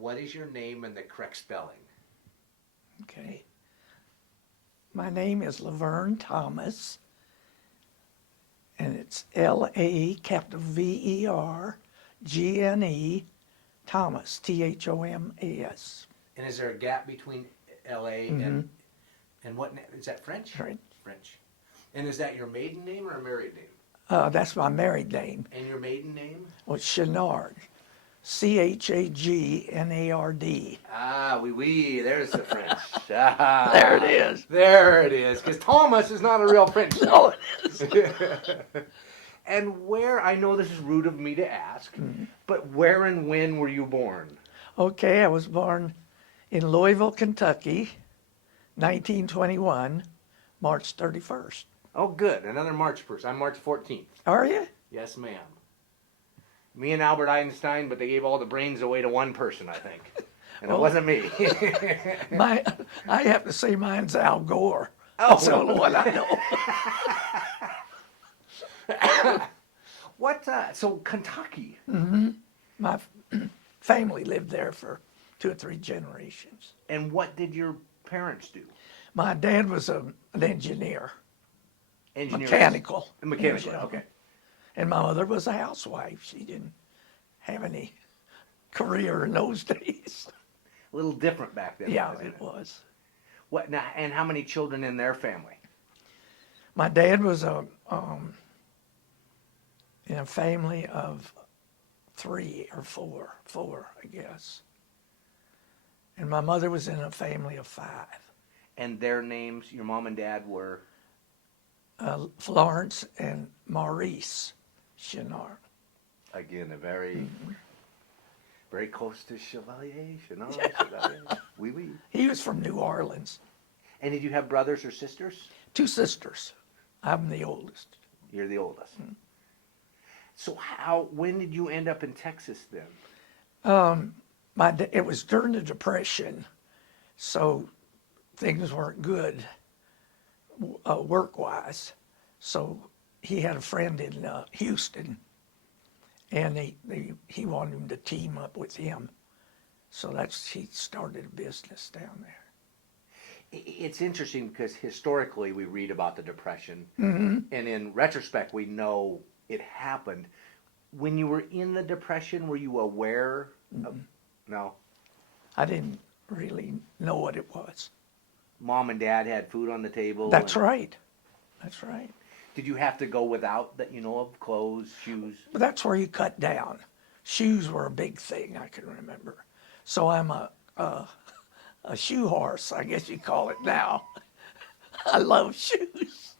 What is your name and the correct spelling? Okay. My name is LaVergne Thomas, and it's LaVergne Thomas, Thomas. And is there a gap between L.A. and what? Is that French? Right. French. And is that your maiden name or a married name? That's my married name. And your maiden name? Well, Chargnard. Chagnard. Ah, oui, oui. There's the French. There it is. There it is. Because Thomas is not a real French name. No, it is. And where, I know this is rude of me to ask, but where and when were you born? Okay, I was born in Louisville, Kentucky, 1921, March 31st. Oh, good. Another March person. I'm March 14th. Are you? Yes, ma'am. Me and Albert Einstein, but they gave all the brains away to one person, I think. And it wasn't me. I have to say mine's Al Gore. Oh. That's the only one I know. So Kentucky. My family lived there for 2 or 3 generations. And what did your parents do? My dad was an engineer. Engineering. Mechanical. Mechanical, okay. And my mother was a housewife. She didn't have any career in those days. A little different back then. Yeah, wasn't it was. What now? And how many children in their family? My dad was in a family of 3 or 4, I guess. And my mother was in a family of 5. And their names, your mom and dad were? Florence and Maurice Chargnard. Again, a very close to Chevalier. Chevalier. Oui, oui. He was from New Orleans. And did you have brothers or sisters? 2 sisters. I'm the oldest. You're the oldest. So when did you end up in Texas then? It was during the Depression, so things weren't good work-wise. So he had a friend in Houston, and he wanted him to team up with him. So he started a business down there. It's interesting because historically we read about the Depression, and in retrospect we know it happened. When you were in the Depression, were you aware of? No. I didn't really know what it was. Mom and Dad had food on the table. That's right. That's right. Did you have to go without that, of clothes, shoes? But that's where you cut down. Shoes were a big thing, I can remember. So I'm a shoe horse, I guess you call it now. I love shoes.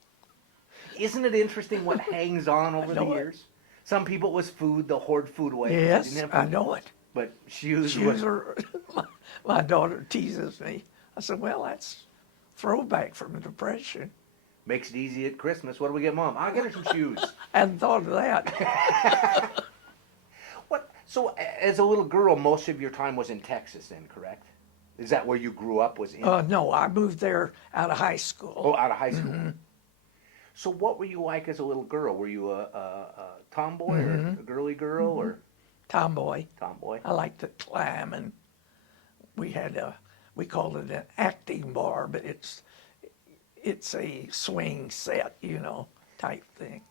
Isn't it interesting what hangs on over the years? Some people it was food, they'll hoard food away. Yes, I know it. But shoes are, my daughter teases me. I said, well, that's throwback from the Depression. Makes it easy at Christmas. What do we get, Mom? I'll get her some shoes. I hadn't thought of that. So as a little girl, most of your time was in Texas then, correct? Is that where you grew up, was in? No, I moved there out of high school. Oh, out of high school. So what were you like as a little girl? Were you a tomboy or a girly girl? Or Tomboy. Tomboy. I liked to climb, and we called it an acting bar, but it's a swing set, type thing.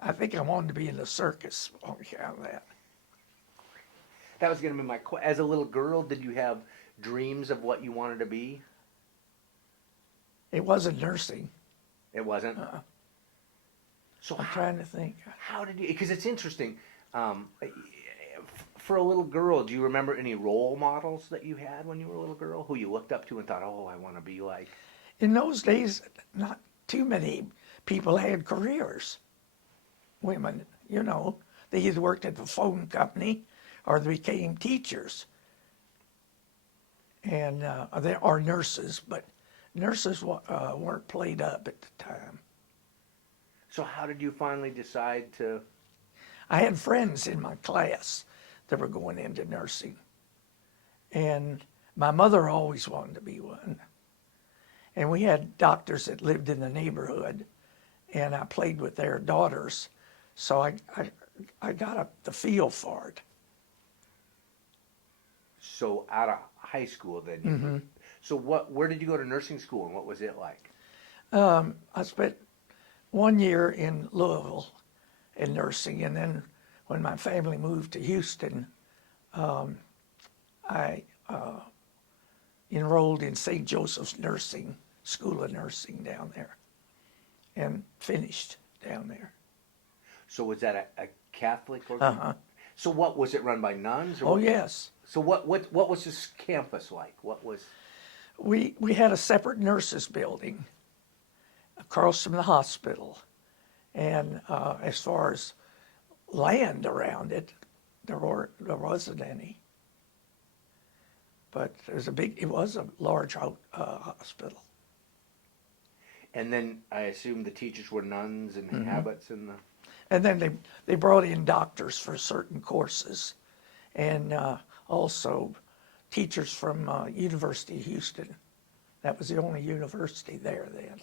I think I wanted to be in the circus on account of that. That was going to be my question. As a little girl, did you have dreams of what you wanted to be? It wasn't nursing. It wasn't? So I'm trying to think. How did you, because it's interesting, for a little girl, do you remember any role models that you had when you were a little girl, who you looked up to and thought, oh, I want to be like? In those days, not too many people had careers. Women, they either worked at the phone company or they became teachers. And they are nurses, but nurses weren't played up at the time. So how did you finally decide to? I had friends in my class that were going into nursing. And my mother always wanted to be one. And we had doctors that lived in the neighborhood, and I played with their daughters. So I got the feel for it. So out of high school, then. So where did you go to nursing school, and what was it like? I spent 1 year in Louisville in nursing, and then when my family moved to Houston, I enrolled in St. Joseph's Nursing School of Nursing down there, and finished down there. So was that a Catholic organization? So what was it run by nuns? Or Oh yes. So what was this campus like? What was? We had a separate nurses building across from the hospital, and as far as land around it, there wasn't any. But it was a large hospital. And then I assume the teachers were nuns and habits and the. And then they brought in doctors for certain courses, and also teachers from University of Houston. That was the only university there then.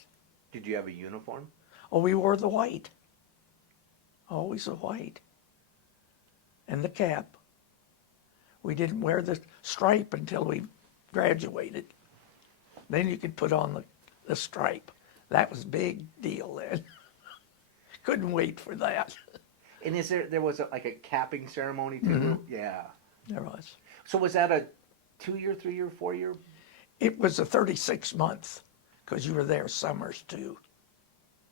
Did you have a uniform? Oh, we wore the white. Always the white. And the cap. We didn't wear the stripe until we graduated. Then you could put on the stripe. That was a big deal then. Couldn't wait for that. And there was like a capping ceremony too? Yeah. There was. So was that a 2-year, 3-year, 4-year? It was a 36-month, because you were there summers too.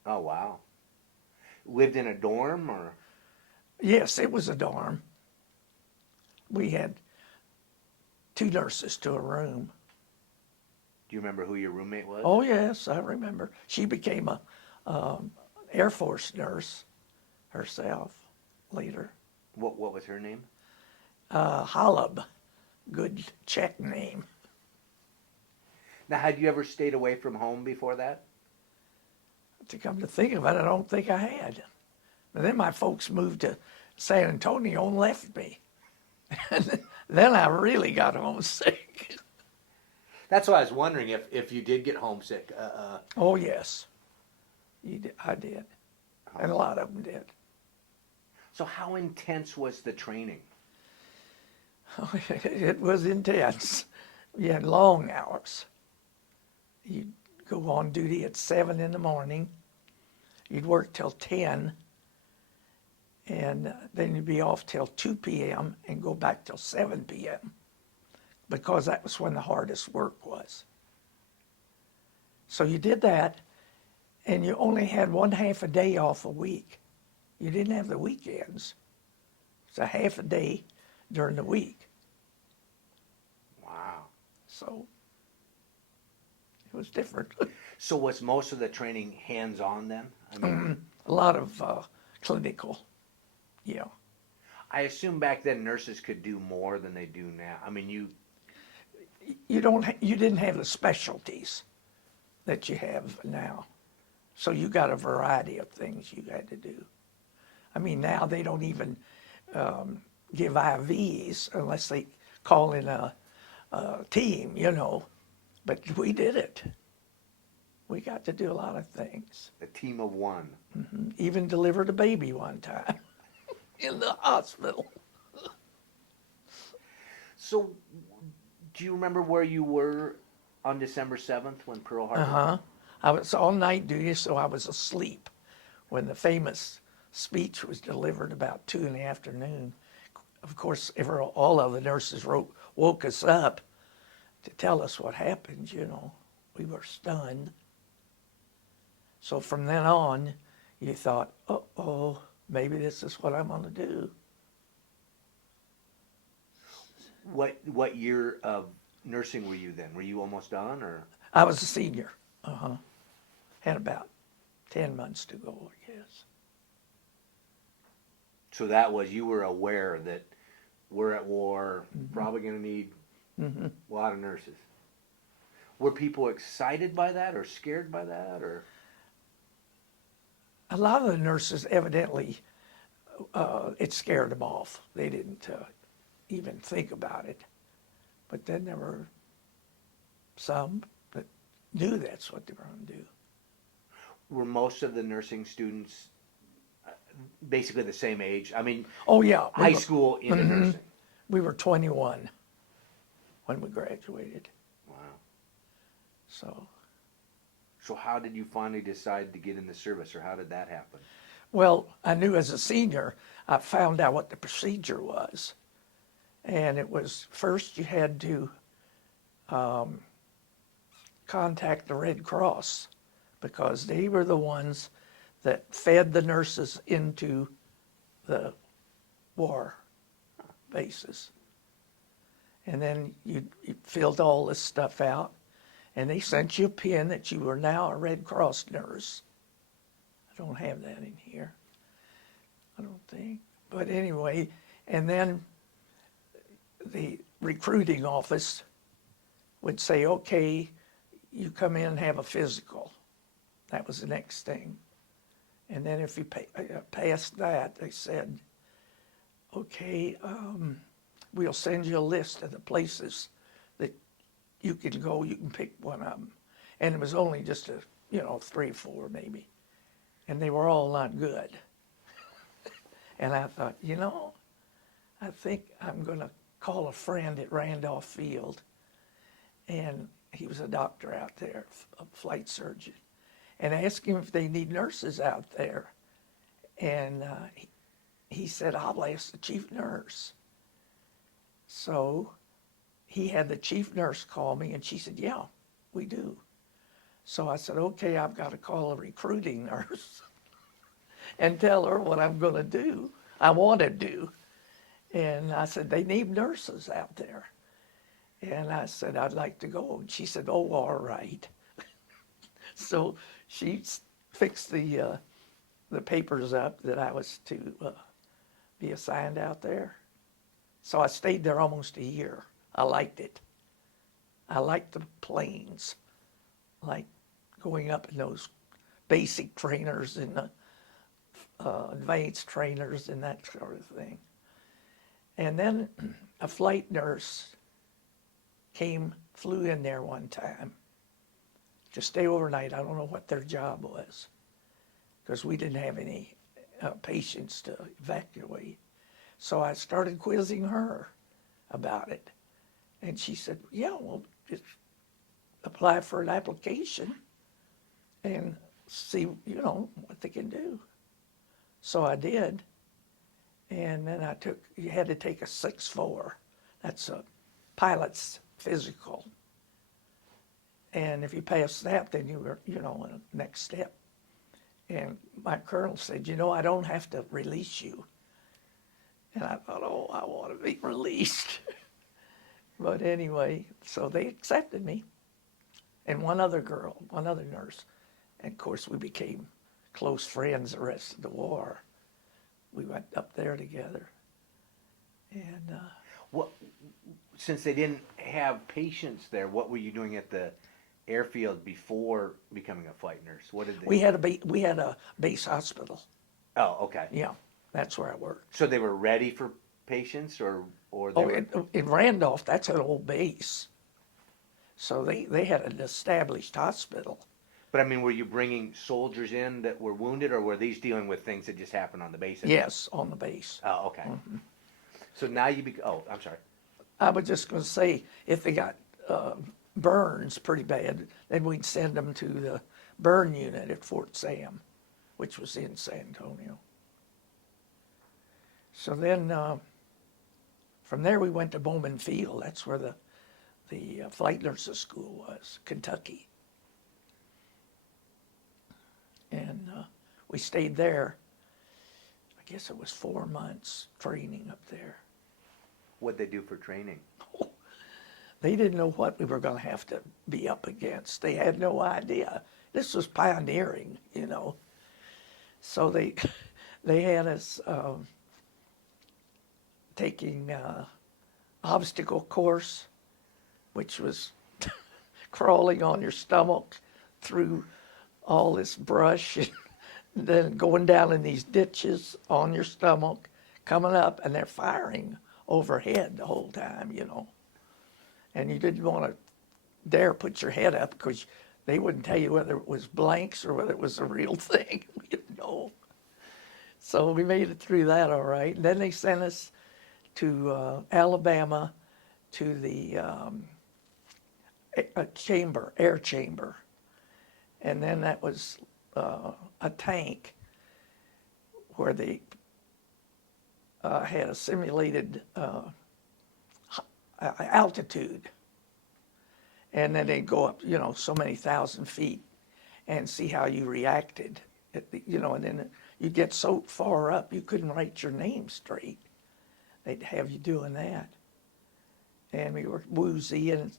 Oh, wow. Lived in a dorm or? Yes, it was a dorm. We had 2 nurses to a room. Do you remember who your roommate was? Oh yes, I remember. She became a Air Force nurse herself later. What was her name? Holub, good Czech name. Now, had you ever stayed away from home before that? To come to think of it, I don't think I had. But then my folks moved to San Antonio and left me. And then I really got homesick. That's why I was wondering if you did get homesick. Oh yes, I did, and a lot of them did. So how intense was the training? It was intense. You had long hours. You'd go on duty at 7 in the morning. You'd work till 10, and then you'd be off till 2 p.m. and go back till 7 p.m. because that was when the hardest work was. So you did that, and you only had 1/2 a day off a week. You didn't have the weekends. It's a half a day during the week. Wow. So it was different. So was most of the training hands-on then? I mean, A lot of clinical, yeah. I assume back then nurses could do more than they do now. I mean, you You didn't have the specialties that you have now. So you got a variety of things you had to do. I mean, now they don't even give IVs unless they call in a team, you know. But we did it. We got to do a lot of things. a team of one. Even delivered a baby one time in the hospital. So, do you remember where you were on December 7th when Pearl Harbor? I was on night duty, so I was asleep when the famous speech was delivered about 2 in the afternoon. Of course, all of the nurses woke us up to tell us what happened, you know. We were stunned. So from then on, you thought, uh-oh, maybe this is what I'm going to do. What year of nursing were you then? Were you almost done, or? I was a senior. Had about 10 months to go, I guess. So that was, you were aware that we're at war, probably going to need a lot of nurses. Were people excited by that or scared by that, or? A lot of the nurses evidently, it scared them off. They didn't even think about it. But then there were some that knew that's what they were going to do. Were most of the nursing students basically the same age? I mean, Oh yeah, high school into nursing. we were 21. when we graduated. Wow. So, So how did you finally decide to get in the service, or how did that happen? well, I knew as a senior, I found out what the procedure was. And it was, first you had to contact the Red Cross, because they were the ones that fed the nurses into the war bases. And then you filled all this stuff out, and they sent you a pin that you were now a Red Cross nurse. I don't have that in here, I don't think. But anyway, and then the recruiting office would say, okay, you come in and have a physical. That was the next thing. And then if you passed that, they said, okay, we'll send you a list of the places that you can go. You can pick one of them. And it was only just 3 or 4 maybe. And they were all not good. And I thought, I think I'm going to call a friend at Randolph Field. And he was a doctor out there, a flight surgeon, and ask him if they need nurses out there. And he said, I'll ask the chief nurse. So he had the chief nurse call me, and she said, yeah, we do. So I said, okay, I've got to call a recruiting nurse and tell her what I'm going to do, I want to do. And I said, they need nurses out there. And I said, I'd like to go. And she said, oh, all right. So she fixed the papers up that I was to be assigned out there. So I stayed there almost a year. I liked it. I liked the planes, like going up in those basic trainers and the advanced trainers and that sort of thing. And then a flight nurse flew in there one time to stay overnight. I don't know what their job was, because we didn't have any patients to evacuate. So I started quizzing her about it. And she said, yeah, well, just apply for an application and see, what they can do. So I did. And then you had to take a 6-4. That's a pilot's physical. And if you pass that, then you were, in the next step. And my colonel said, I don't have to release you. And I thought, oh, I want to be released. But anyway, so they accepted me. And one other nurse. And of course, we became close friends the rest of the war. We went up there together. And since they didn't have patients there, what were you doing at the airfield before becoming a flight nurse? What did they? We had a base hospital. Oh, okay. Yeah, that's where I worked. So they were ready for patients, or they were... in Randolph, that's an old base. So they had an established hospital. But I mean, were you bringing soldiers in that were wounded, or were these dealing with things that just happened on the base? Yes, on the base. Oh, okay. Mm-hmm. So now I'm sorry. I was just going to say, if they got burns pretty bad, then we'd send them to the burn unit at Fort Sam, which was in San Antonio. So then from there we went to Bowman Field. That's where the flight nurses school was, Kentucky. And we stayed there, I guess it was 4 months training up there. What'd they do for training? They didn't know what we were going to have to be up against. They had no idea. This was pioneering, So they had us taking obstacle course, which was crawling on your stomach through all this brush and then going down in these ditches on your stomach, coming up, and they're firing overhead the whole time, And you didn't want to dare put your head up, because they wouldn't tell you whether it was blanks or whether it was a real thing. We didn't know. So we made it through that all right. And then they sent us to Alabama to the a chamber, air chamber. And then that was a tank where they had a simulated altitude. And then they'd go up, so many thousand feet and see how you reacted. And then you'd get so far up you couldn't write your name straight. They'd have you doing that. And we were woozy and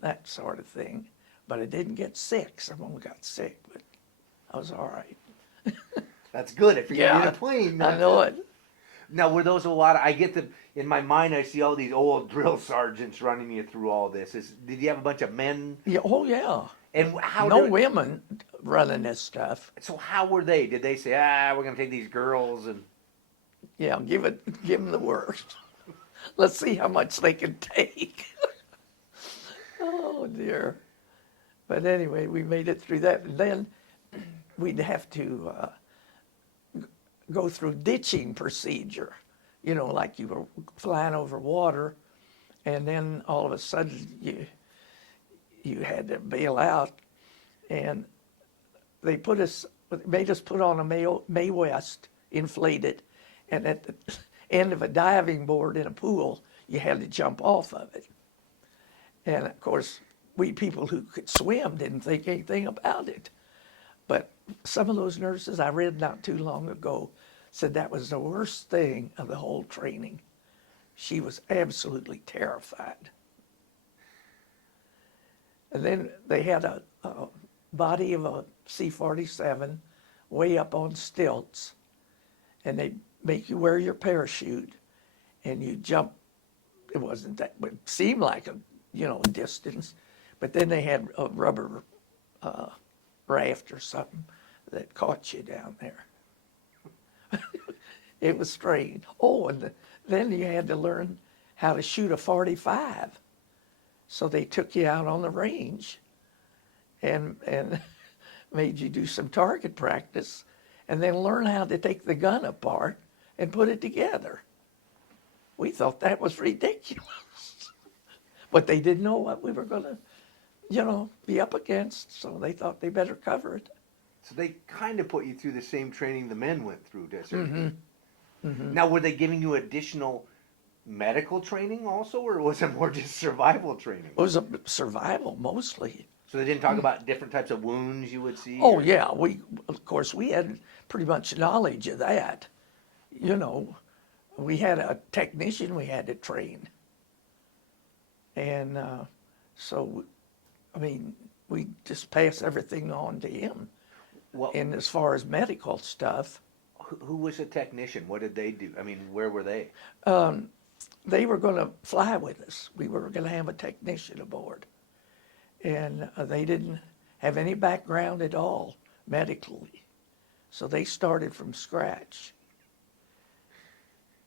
that sort of thing. But I didn't get sick. Someone got sick, but I was all right. That's good if you're in a plane. I know it. Now, were those in my mind, I see all these old drill sergeants running you through all this. Did you have a bunch of men? Yeah, oh, yeah. And how no women running this stuff. So how were they? Did they say, we're going to take these girls and... Yeah, give them the worst. Let's see how much they can take. Oh, dear. But anyway, we made it through that. And then we'd have to go through ditching procedure, like you were flying over water, and then all of a sudden you had to bail out, and they made us put on a Mae West, inflated, and at the end of a diving board in a pool, you had to jump off of it. And of course, we people who could swim didn't think anything about it. But some of those nurses I read not too long ago said that was the worst thing of the whole training. She was absolutely terrified. And then they had a body of a C-47 way up on stilts, and they make you wear your parachute, and you jump. It wasn't that, it seemed like a distance, but then they had a rubber raft or something that caught you down there. It was strange. Oh, and then you had to learn how to shoot a .45. So they took you out on the range and made you do some target practice and then learn how to take the gun apart and put it together. We thought that was ridiculous. But they didn't know what we were going to, be up against, so they thought they better cover it. So they kind of put you through the same training the men went through, Mm-hmm. Mm-hmm. Now, were they giving you additional medical training also, or was it more just survival training? It was a survival mostly. So they didn't talk about different types of wounds you would see? Oh, yeah. Of course, we had pretty much knowledge of that. We had a technician we had to train. And we just pass everything on to him. Well, and as far as medical stuff. Who was a technician? What did they do? Where were they? They were going to fly with us. We were going to have a technician aboard. And they didn't have any background at all medically. So they started from scratch.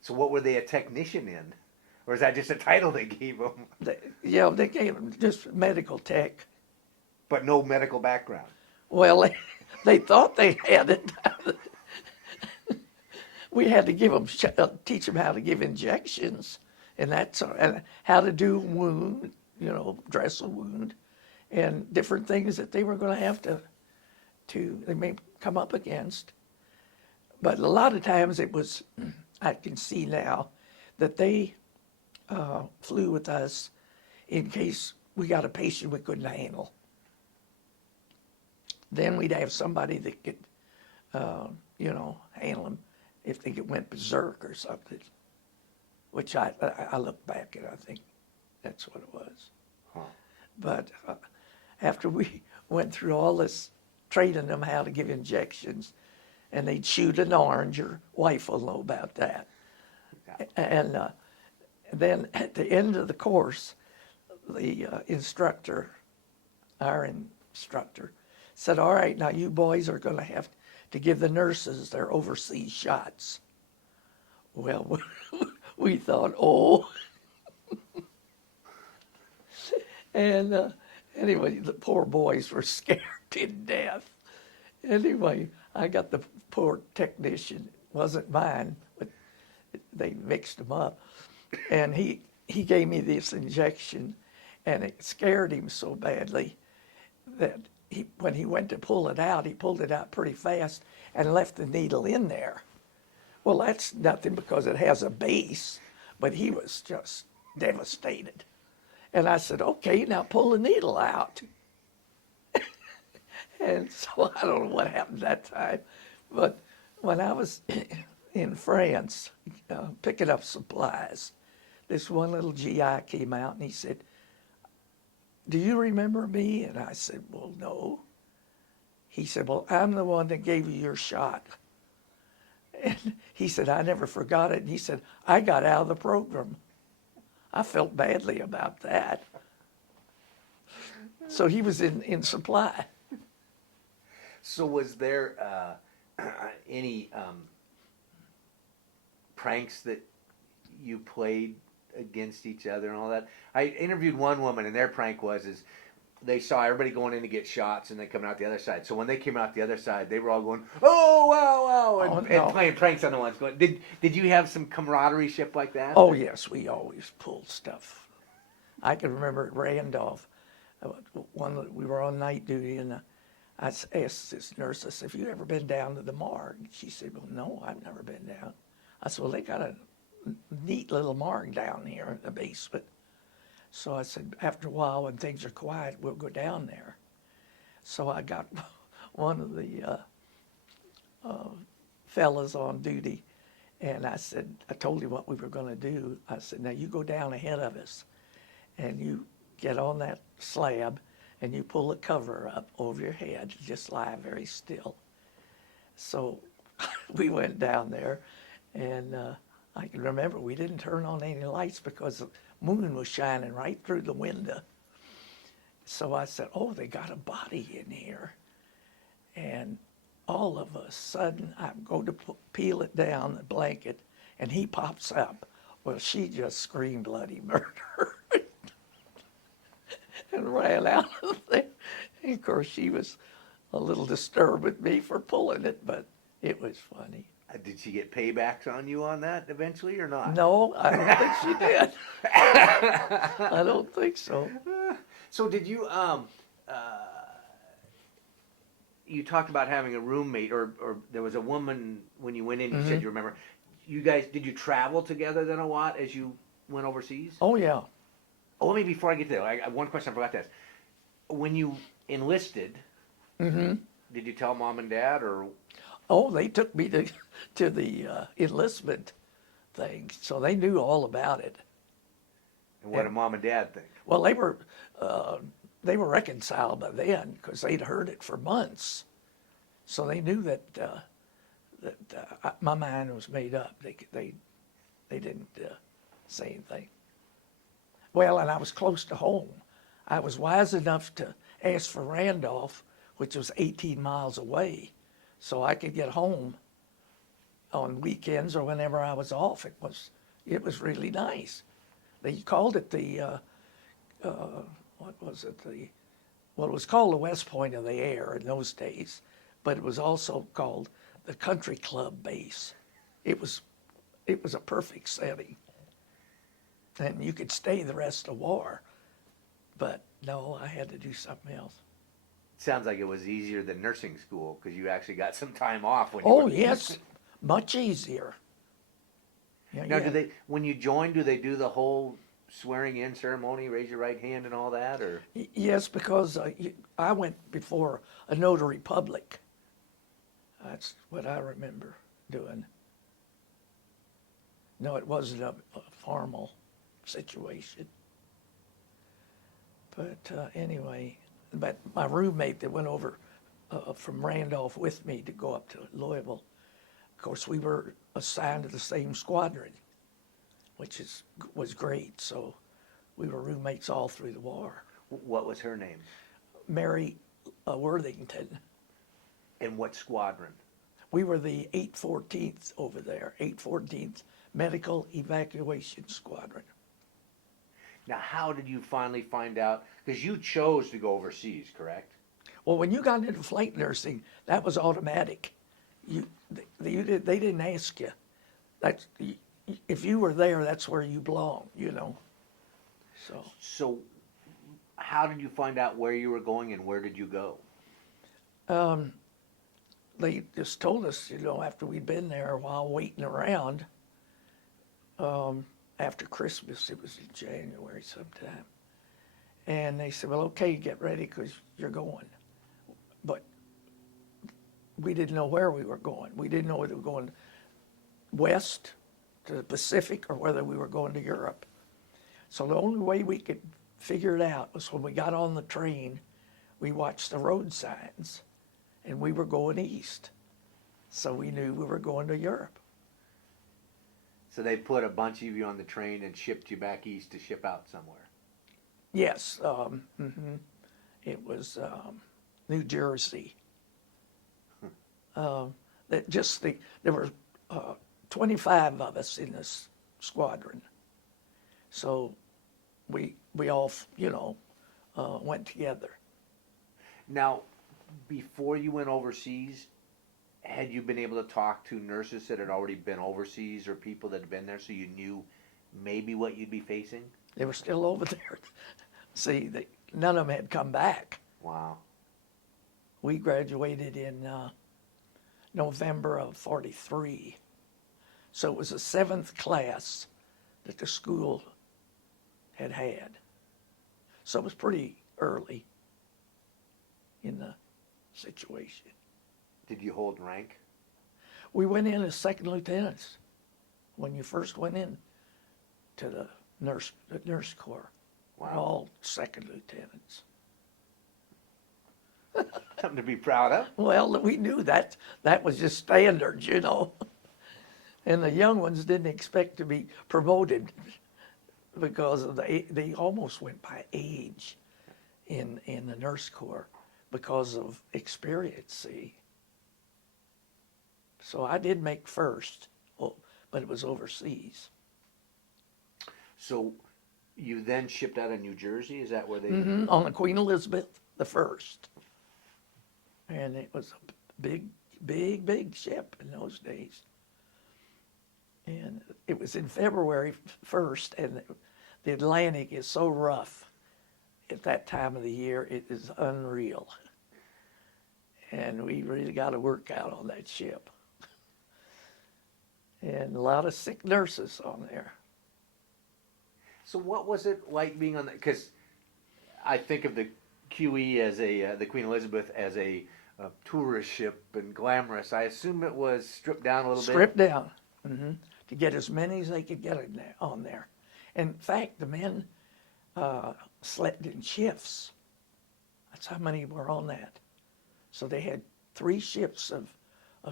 So what were they a technician in? Or is that just a title they gave them? They gave them just medical tech. But no medical background? Well, they thought they had it. We had to teach them how to give injections and and how to do wound, dress a wound, and different things that they were going to have they may come up against. But a lot of times it was, I can see now, that they flew with us in case we got a patient we couldn't handle. Then we'd have somebody that could, handle them if they went berserk or something, which I look back and I think that's what it was. Huh. But after we went through all this training them how to give injections, and they'd shoot an orange, your wife will know about that. Yeah. And then at the end of the course, the instructor, our instructor, said, all right, now you boys are going to have to give the nurses their overseas shots. Well, we thought, oh. And anyway, the poor boys were scared to death. Anyway, I got the poor technician, it wasn't mine, but they mixed him up. And he he gave me this injection, and it scared him so badly that when he went to pull it out, he pulled it out pretty fast and left the needle in there. Well, that's nothing because it has a base, but he was just devastated. And I said, okay, now pull the needle out. And so I don't know what happened that time, but when I was in France picking up supplies, this one little GI came out and he said, do you remember me? And I said, well, no. He said, well, I'm the one that gave you your shot. And he said, I never forgot it. And he said, I got out of the program. I felt badly about that. So he was in supply. So was there any pranks that you played against each other and all that? I interviewed one woman, and their prank was they saw everybody going in to get shots and then coming out the other side. So when they came out the other side, they were all going, oh, wow, wow, and playing pranks on the ones going. Did you have some camaraderie ship like that? Oh, yes, we always pulled stuff. I can remember at Randolph, we were on night duty, and I asked this nurse, I said, have you ever been down to the morgue? She said, well, no, I've never been down. I said, well, they got a neat little morgue down here in the basement. So I said, after a while, when things are quiet, we'll go down there. So I got one of the fellas on duty, and I told him what we were going to do. I said, now you go down ahead of us, and you get on that slab, and you pull the cover up over your head. Just lie very still. So we went down there, and I can remember we didn't turn on any lights because the moon was shining right through the window. So I said, oh, they got a body in here. And all of a sudden, I go to peel it down, the blanket, and he pops up. Well, she just screamed bloody murder and ran out of there. And of course, she was a little disturbed with me for pulling it, but it was funny. Did she get paybacks on you on that eventually or not? No, I don't think she did. I don't think so. So did you, you talked about having a roommate, or there was a woman when you went in, you said you remember. You guys, did you travel together then a lot as you went overseas? Oh, yeah. Oh, let me, before I get there, I one question I forgot to ask. When you enlisted, did you tell mom and dad, or? Oh, they took me to the enlistment thing, so they knew all about it. And what did mom and dad think? Well, they were reconciled by then because they'd heard it for months, so they knew that my mind was made up. They didn't say anything. Well, and I was close to home. I was wise enough to ask for Randolph, which was 18 miles away, so I could get home on weekends or whenever I was off. It was really nice. They called it it was called the West Point of the Air in those days, but it was also called the Country Club Base. It was a perfect setting, and you could stay the rest of the war. But no, I had to do something else. Sounds like it was easier than nursing school because you actually got some time off. Yes, much easier. Yeah, now, when you join, do they do the whole swearing in ceremony, raise your right hand and all that, or? Yes, because I went before a notary public. That's what I remember doing. No, it wasn't a formal situation. But anyway, but my roommate that went over from Randolph with me to go up to Louisville, of course, we were assigned to the same squadron, which was great. So we were roommates all through the war. What was her name? Mary Worthington. And what squadron? We were the 814th over there, 814th Medical Evacuation Squadron. Now, how did you finally find out? Because you chose to go overseas, correct? Well, when you got into flight nursing, that was automatic. They didn't ask you. If you were there, that's where you belong, you know. So how did you find out where you were going and where did you go? They just told us, after we'd been there a while waiting around, after Christmas, it was in January sometime. And they said, well, okay, get ready because you're going. But we didn't know where we were going. We didn't know whether we were going west to the Pacific or whether we were going to Europe. So the only way we could figure it out was when we got on the train, we watched the road signs, and we were going east. So we knew we were going to Europe. So they put a bunch of you on the train and shipped you back east to ship out somewhere. Yes, it was New Jersey. There were 25 of us in this squadron, so we all went together. Now, before you went overseas, had you been able to talk to nurses that had already been overseas or people that had been there, so you knew maybe what you'd be facing? They were still over there. See, none of them had come back. Wow. We graduated in November of '43. So it was the 7th class that the school had. So it was pretty early in the situation. Did you hold rank? We went in as second lieutenants when you first went in to the nurse corps. Wow. We're all second lieutenants. Something to be proud of. Well, we knew that was just standard, And the young ones didn't expect to be promoted because of they almost went by age in the nurse corps because of experience, see. So I did make first, but it was overseas. So you then shipped out of New Jersey? Is that where they... Mm-hmm, on the Queen Elizabeth the First. And it was a big ship in those days. And it was in February 1st, and the Atlantic is so rough at that time of the year, it is unreal. And we really got to work out on that ship. And a lot of sick nurses on there. So what was it like being on that? Because I think of the QE as the Queen Elizabeth as a tourist ship and glamorous. I assume it was stripped down a little bit. Stripped down, to get as many as they could get on there. In fact, the men slept in shifts. That's how many were on that. So they had 3 shifts of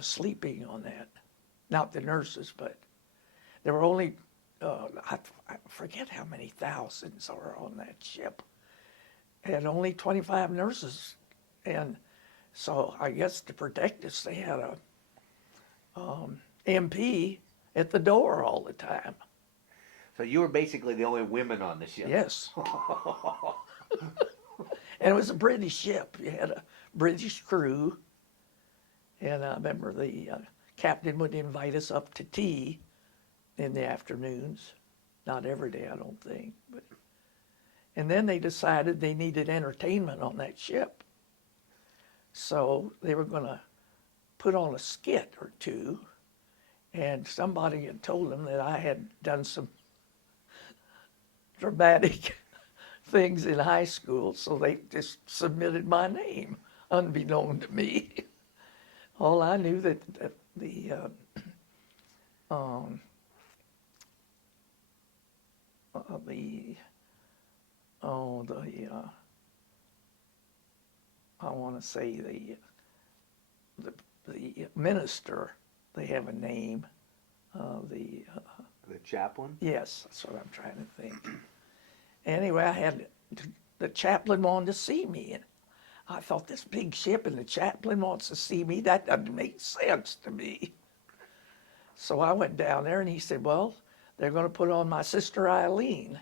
sleeping on that. Not the nurses, but there were only, I forget how many thousands are on that ship. And only 25 nurses. And so I guess to protect us, they had a MP at the door all the time. So you were basically the only women on the ship. Yes. And it was a British ship. You had a British crew. And I remember the captain would invite us up to tea in the afternoons. Not every day, I don't think. And then they decided they needed entertainment on that ship. So they were going to put on a skit or two. And somebody had told them that I had done some dramatic things in high school, so they just submitted my name, unbeknown to me. All I knew that I want to say the minister, they have a name, the chaplain? Yes, that's what I'm trying to think. Anyway, the chaplain wanted to see me, and I thought, this big ship and the chaplain wants to see me, that doesn't make sense to me. So I went down there and he said, well, they're going to put on My Sister Eileen,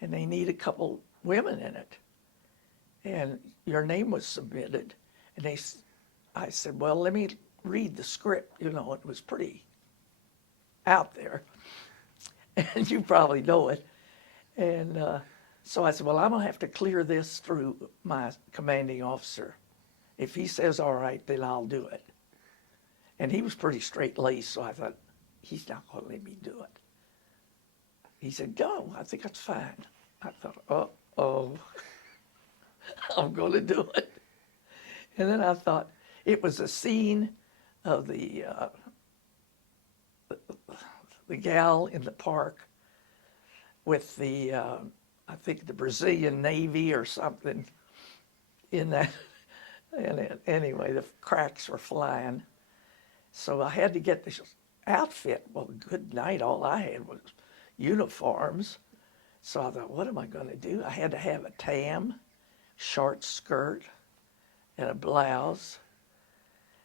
and they need a couple women in it. And your name was submitted. And I said, well, let me read the script. It was pretty out there. And you probably know it. And So I said, well, I'm going to have to clear this through my commanding officer. If he says all right, then I'll do it. And he was pretty straight-laced, so I thought, he's not going to let me do it. He said, go. I think that's fine. I thought, uh-oh, I'm going to do it. And then I thought, it was a scene of the gal in the park with the, I think the Brazilian Navy or something in that. And anyway, the cracks were flying. So I had to get this outfit. Well, good night, all I had was uniforms. So I thought, what am I going to do? I had to have a tam, short skirt, and a blouse.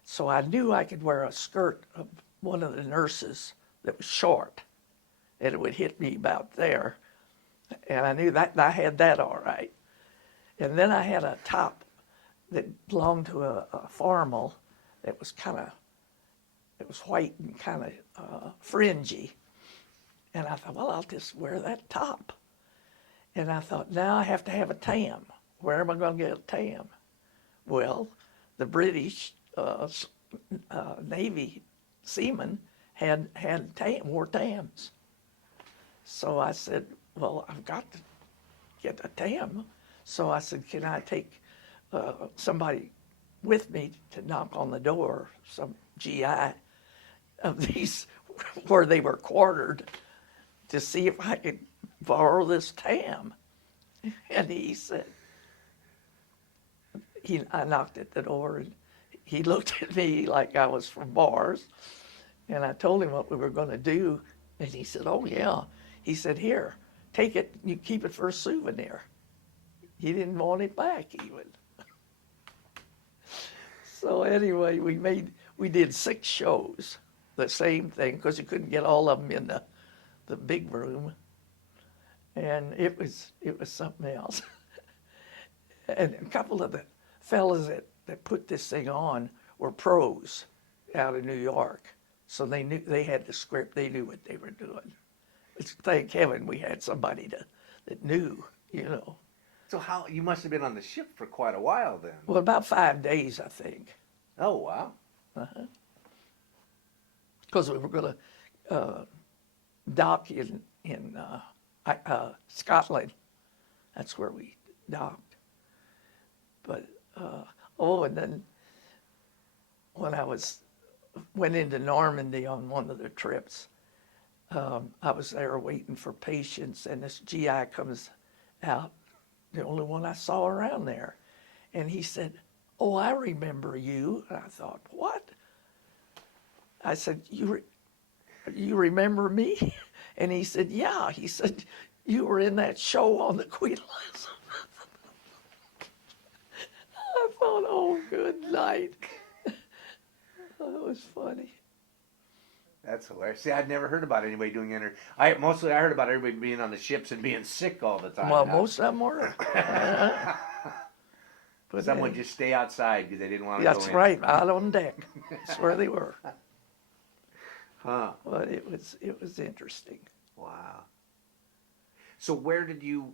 So I knew I could wear a skirt of one of the nurses that was short, and it would hit me about there. And I knew that I had that all right. And then I had a top that belonged to a formal that was it was white and kind of fringy. And I thought, well, I'll just wear that top. And I thought, now I have to have a tam. Where am I going to get a tam? Well, the British Navy seamen wore tams. So I said, well, I've got to get a tam. So I said, can I take somebody with me to knock on the door, some GI of these where they were quartered, to see if I could borrow this tam. And he said, I knocked at the door and he looked at me like I was from Mars. And I told him what we were going to do. And he said, oh yeah. He said, here, take it, you keep it for a souvenir. He didn't want it back even. So anyway, we did 6 shows, the same thing, because you couldn't get all of them in the big room. And it was something else. And a couple of the fellas that put this thing on were pros out of New York. So they had the script, they knew what they were doing. Thank heaven we had somebody that knew, you know. So you must have been on the ship for quite a while then. Well, about 5 days, I think. Oh, wow. Because we were going to dock in Scotland. That's where we docked. But, and then when I went into Normandy on one of the trips, I was there waiting for patients, and this GI comes out, the only one I saw around there. And he said, oh, I remember you. And I thought, what? I said, you remember me? And he said, yeah. He said, you were in that show on the Queen Elizabeth. I thought, oh, good night. That was funny. That's hilarious. See, I'd never heard about anybody doing I heard about everybody being on the ships and being sick all the time. Well, most of them were. But some would just stay outside because they didn't want to go in. That's right, out on deck. That's where they were. Huh. But it was interesting. Wow. So where did you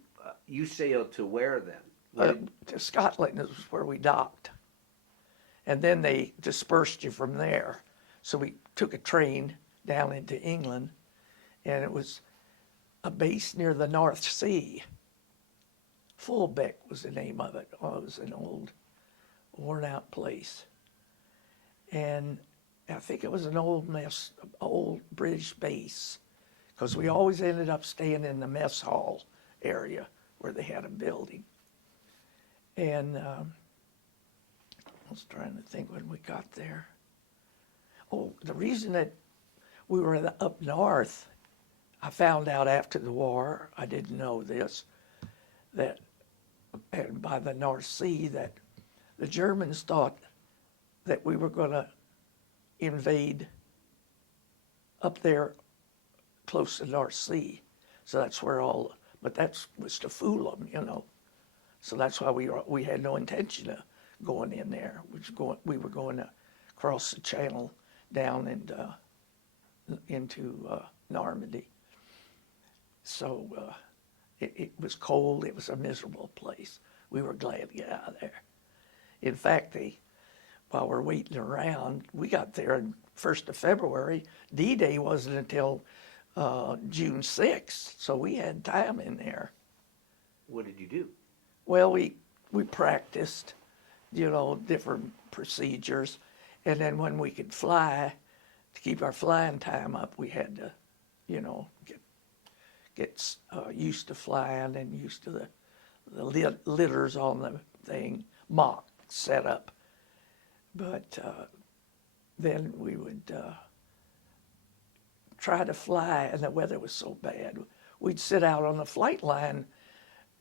sailed to where then? To Scotland is where we docked. And then they dispersed you from there. So we took a train down into England, and it was a base near the North Sea. Fullbeck was the name of it. Oh, it was an old, worn-out place. And I think it was an old British base, because we always ended up staying in the mess hall area where they had a building. And I was trying to think when we got there. Oh, the reason that we were up north, I found out after the war, I didn't know this, that and by the North Sea, that the Germans thought that we were going to invade up there close to the North Sea. So that's where but that was to fool them, you know. So that's why we had no intention of going in there. We were going to cross the channel down and into Normandy. So It was cold. It was a miserable place. We were glad to get out of there. In fact, while we're waiting around, we got there on 1st of February. D-Day wasn't until June 6th, so we had time in there. What did you do? Well, we practiced, different procedures, and then when we could fly, to keep our flying time up, we had to, get used to flying and used to the litters on the thing, mock set up. But then we would try to fly, and the weather was so bad. We'd sit out on the flight line,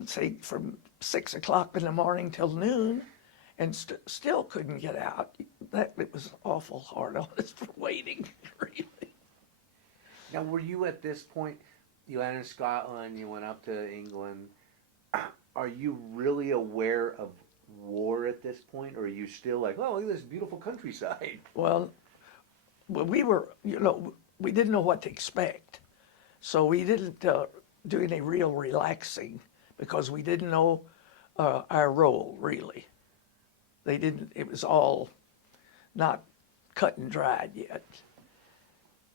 say from 6 o'clock in the morning till noon, and still couldn't get out. It was awful hard on us for waiting, really. Now, were you at this point, you landed in Scotland, you went up to England, are you really aware of war at this point, or are you still like, oh, look at this beautiful countryside? Well, we were, we didn't know what to expect. So we didn't do any real relaxing because we didn't know our role, really. It was all not cut and dried yet.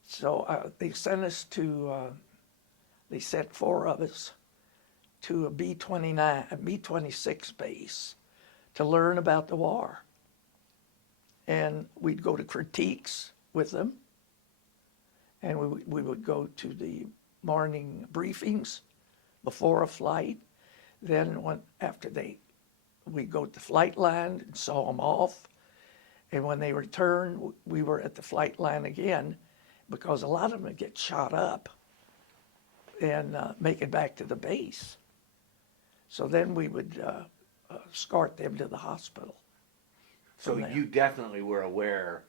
So they sent us they sent 4 of us to a B-26 base to learn about the war. And we'd go to critiques with them, and we would go to the morning briefings before a flight. Then we'd go to the flight line and saw them off. And when they returned, we were at the flight line again, because a lot of them would get shot up and make it back to the base. So then we would escort them to the hospital. So you definitely were aware.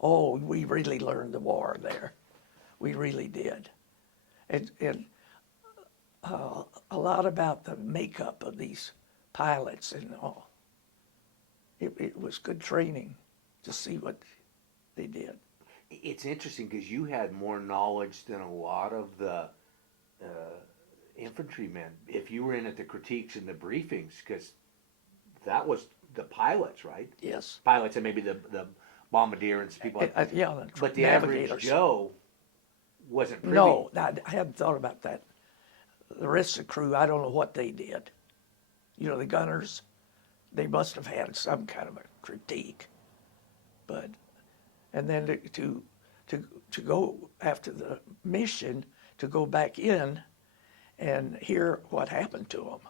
Oh, we really learned the war there. We really did. And a lot about the makeup of these pilots and all. It was good training to see what they did. It's interesting because you had more knowledge than a lot of the infantrymen. If you were in at the critiques and the briefings, because that was the pilots, right? Yes. Pilots and maybe the bombardier and people. Yeah, but the navigators. average Joe wasn't privy. No, I hadn't thought about that. The rest of the crew, I don't know what they did. The gunners, they must have had some kind of a critique. And then to go after the mission, to go back in and hear what happened to them.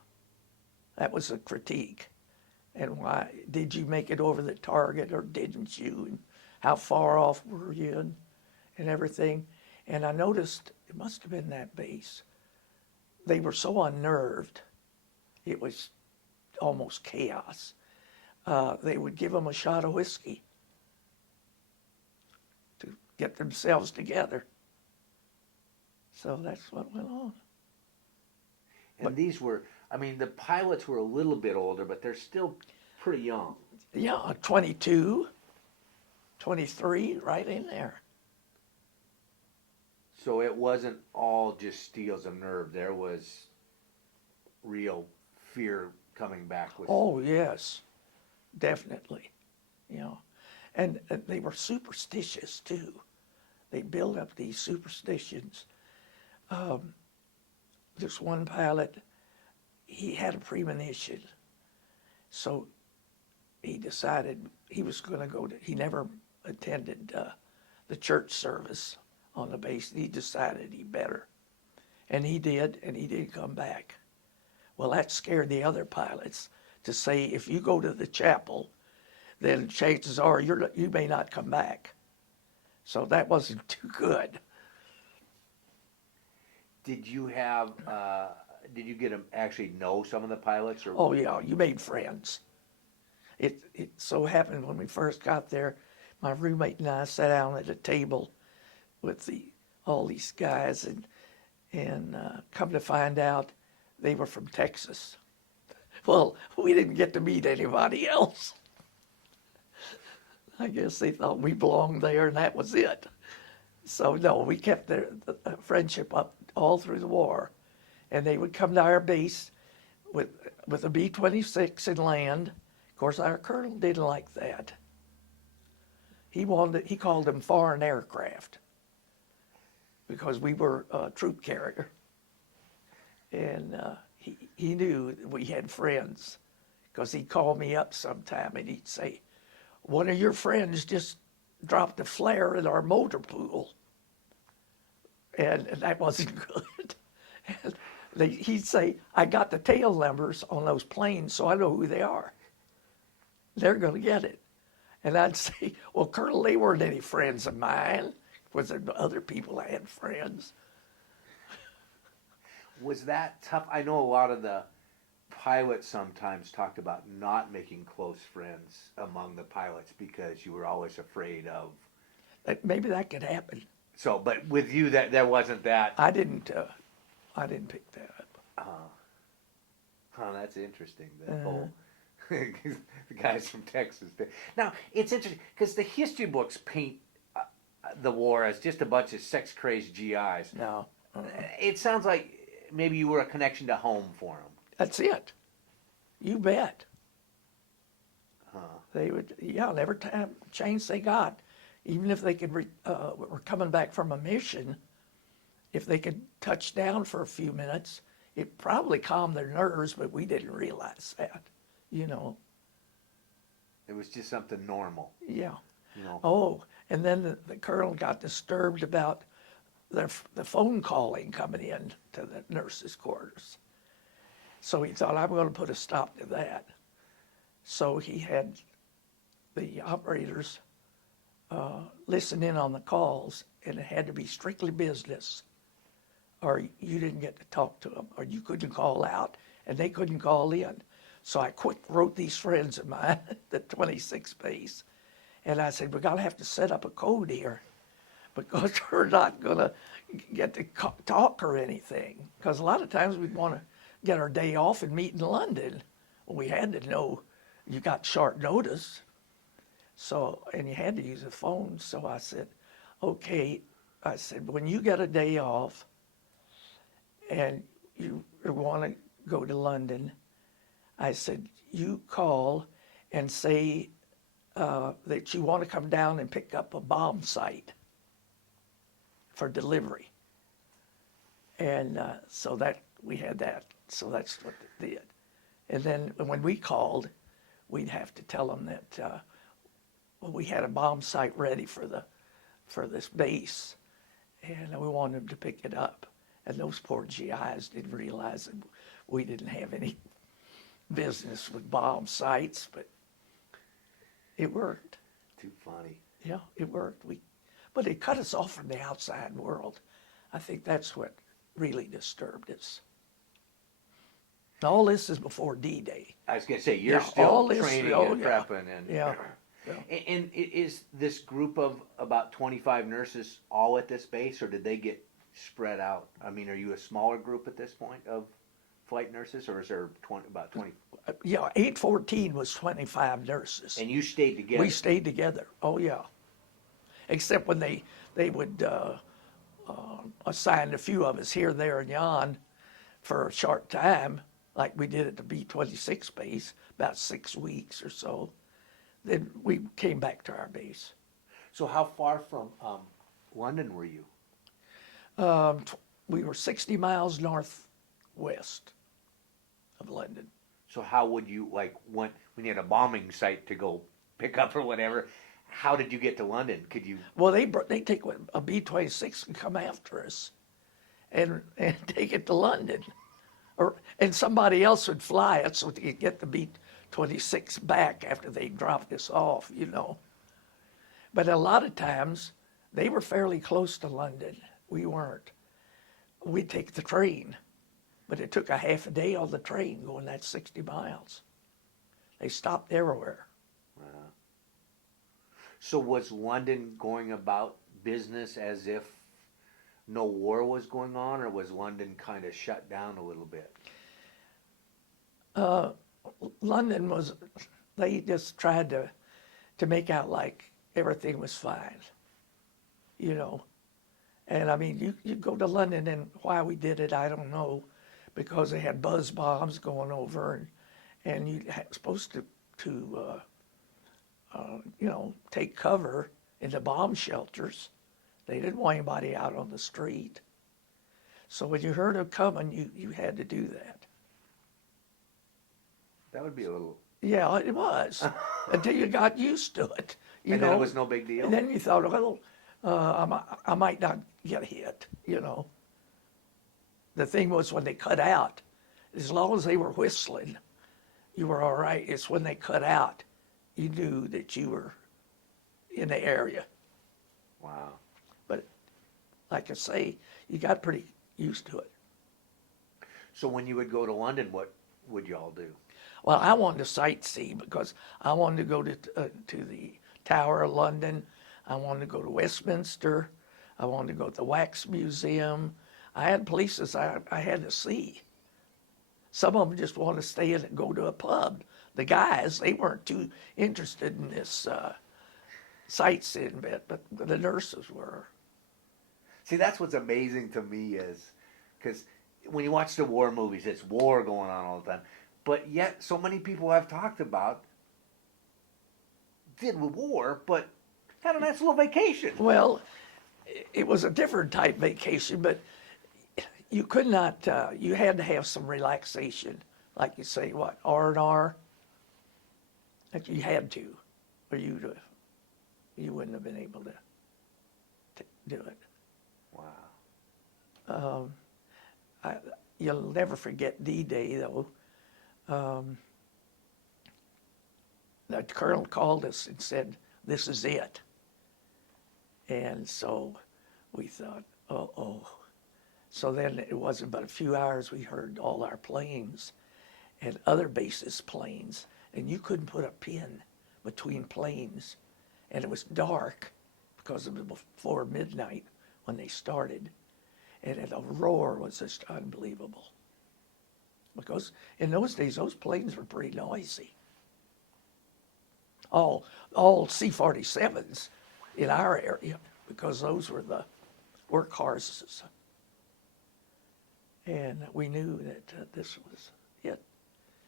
That was a critique. And why did you make it over the target or didn't you? And how far off were you and everything. And I noticed it must have been that base. They were so unnerved. It was almost chaos. They would give them a shot of whiskey to get themselves together. So that's what went on. And these were, the pilots were a little bit older, but they're still pretty young. Yeah, 22, 23, right in there. So it wasn't all just steals of nerve. There was real fear coming back with. Oh, yes, definitely. And they were superstitious too. They built up these superstitions. This one pilot, he had a premonition. So he decided he was going to he never attended the church service on the base. He decided he better. And he did come back. Well, that scared the other pilots to say, if you go to the chapel, then chances are you may not come back. So that wasn't too good. Did you get to actually know some of the pilots? Or? Oh, yeah, you made friends. It so happened when we first got there, my roommate and I sat down at a table with all these guys, and come to find out they were from Texas. Well, we didn't get to meet anybody else. I guess they thought we belonged there, and that was it. So, no, we kept the friendship up all through the war. And they would come to our base with a B-26 and land. Of course, our colonel didn't like that. He called them foreign aircraft because we were a troop carrier. And he knew that we had friends because he'd call me up sometime and he'd say, one of your friends just dropped a flare in our motor pool. And that wasn't good. And he'd say, I got the tail numbers on those planes, so I know who they are. They're going to get it. And I'd say, well, Colonel, they weren't any friends of mine. Was there other people that had friends? Was that tough? I know a lot of the pilots sometimes talked about not making close friends among the pilots because you were always afraid of. Maybe that could happen. So, but with you, that there wasn't that. I didn't pick that up. Oh, that's interesting. The whole the guys from Texas. Now it's interesting because the history books paint the war as just a bunch of sex-crazed GIs. No. It sounds like maybe you were a connection to home for them. That's it. You bet. Huh. They would, every time chance they got, even if they could, were coming back from a mission, if they could touch down for a few minutes, it probably calmed their nerves, but we didn't realize that, you know. It was just something normal. Yeah. You know. Oh, and then the colonel got disturbed about the phone calling coming in to the nurses' quarters. So he thought, I'm going to put a stop to that. So he had the operators listen in on the calls, and it had to be strictly business, or you didn't get to talk to them, or you couldn't call out, and they couldn't call in. So I quick wrote these friends of mine at the 26th base, and I said, we're going to have to set up a code here because we're not going to get to talk or anything. Because a lot of times we'd want to get our day off and meet in London. We had to know you got short notice. So, and you had to use a phone. So I said, okay, I said, when you get a day off and you want to go to London, I said, you call and say that you want to come down and pick up a bomb site for delivery. And so that we had that. So that's what they did. And then when we called, we'd have to tell them that we had a bomb site ready for this base, and we wanted them to pick it up. And those poor GIs didn't realize that we didn't have any business with bomb sites, but it worked. Too funny. Yeah, it worked. But it cut us off from the outside world. I think that's what really disturbed us. All this is before D-Day. I was going to say, you're still training and yeah. prepping. And, Yeah. And is this group of about 25 nurses all at this base, or did they get spread out? I mean, are you a smaller group at this point of flight nurses, or is there about 20? Yeah, 814 was 25 nurses. And you stayed together? We stayed together. Oh, yeah. Except when they would assign a few of us here, there, and yon for a short time, like we did at the B-26 base, about 6 weeks or so. Then we came back to our base. So how far from London were you? We were 60 miles northwest of London. So how would you, like, when you had a bombing site to go pick up or whatever, how did you get to London? Could you? Well, they take a B-26 and come after us and take it to London. And somebody else would fly it so they could get the B-26 back after they dropped us off, you know. But a lot of times, they were fairly close to London. We weren't. We'd take the train, but it took a half a day on the train going that 60 miles. They stopped everywhere. So was London going about business as if no war was going on, or was London kind of shut down a little bit? London was, they just tried to make out like everything was fine, you know. And I mean, you go to London, and why we did it, I don't know. because they had buzz bombs going over, and you supposed to take cover in the bomb shelters. They didn't want anybody out on the street. So when you heard them coming, you had to do that. That would be a little. Yeah, it was until you got used to it. And then it was no big deal. And then you thought, well, I might not get hit. The thing was when they cut out, as long as they were whistling, you were all right. It's when they cut out, you knew that you were in the area. Wow. But like I say, you got pretty used to it. So when you would go to London, what would y'all do? Well, I wanted to sightsee because I wanted to go to the Tower of London. I wanted to go to Westminster. I wanted to go to the Wax Museum. I had places I had to see. Some of them just wanted to stay in and go to a pub. The guys, they weren't too interested in this sightseeing bit, but the nurses were. See, that's what's amazing to me is, because when you watch the war movies, it's war going on all the time. But yet, so many people I've talked about did war, but had a nice little vacation. Well, it was a different type vacation, but you could not, you had to have some relaxation. Like you say, what, R&R? That you had to, or you wouldn't have been able to do it. Wow. You'll never forget D-Day, though. The colonel called us and said, "This is it." And so we thought, uh-oh. So then it wasn't but a few hours we heard all our planes and other bases' planes, and you couldn't put a pin between planes. And it was dark because it was before midnight when they started. And the roar was just unbelievable. Because in those days, those planes were pretty noisy. All C-47s in our area, because those were the workhorses. And we knew that this was it.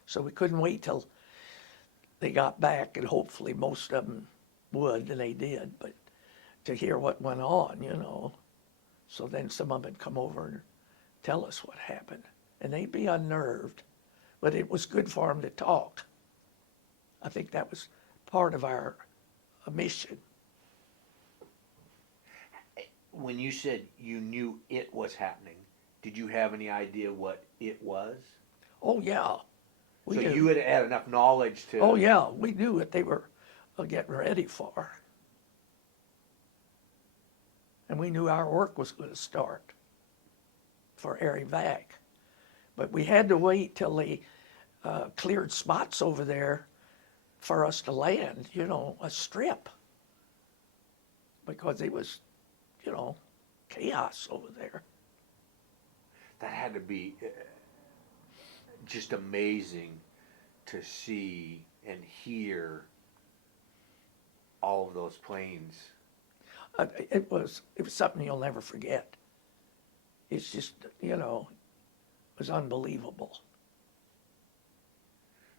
So we couldn't wait till they got back, and hopefully most of them would, and they did, but to hear what went on, So then some of them would come over and tell us what happened. And they'd be unnerved, but it was good for them to talk. I think that was part of our mission. When you said you knew it was happening, did you have any idea what it was? Oh, yeah. So you had enough knowledge to... Oh, yeah. We knew what they were getting ready for. And we knew our work was going to start for air evac. But we had to wait till they cleared spots over there for us to land, a strip. Because it was, chaos over there. That had to be just amazing to see and hear all of those planes. It was something you'll never forget. It's just, it was unbelievable.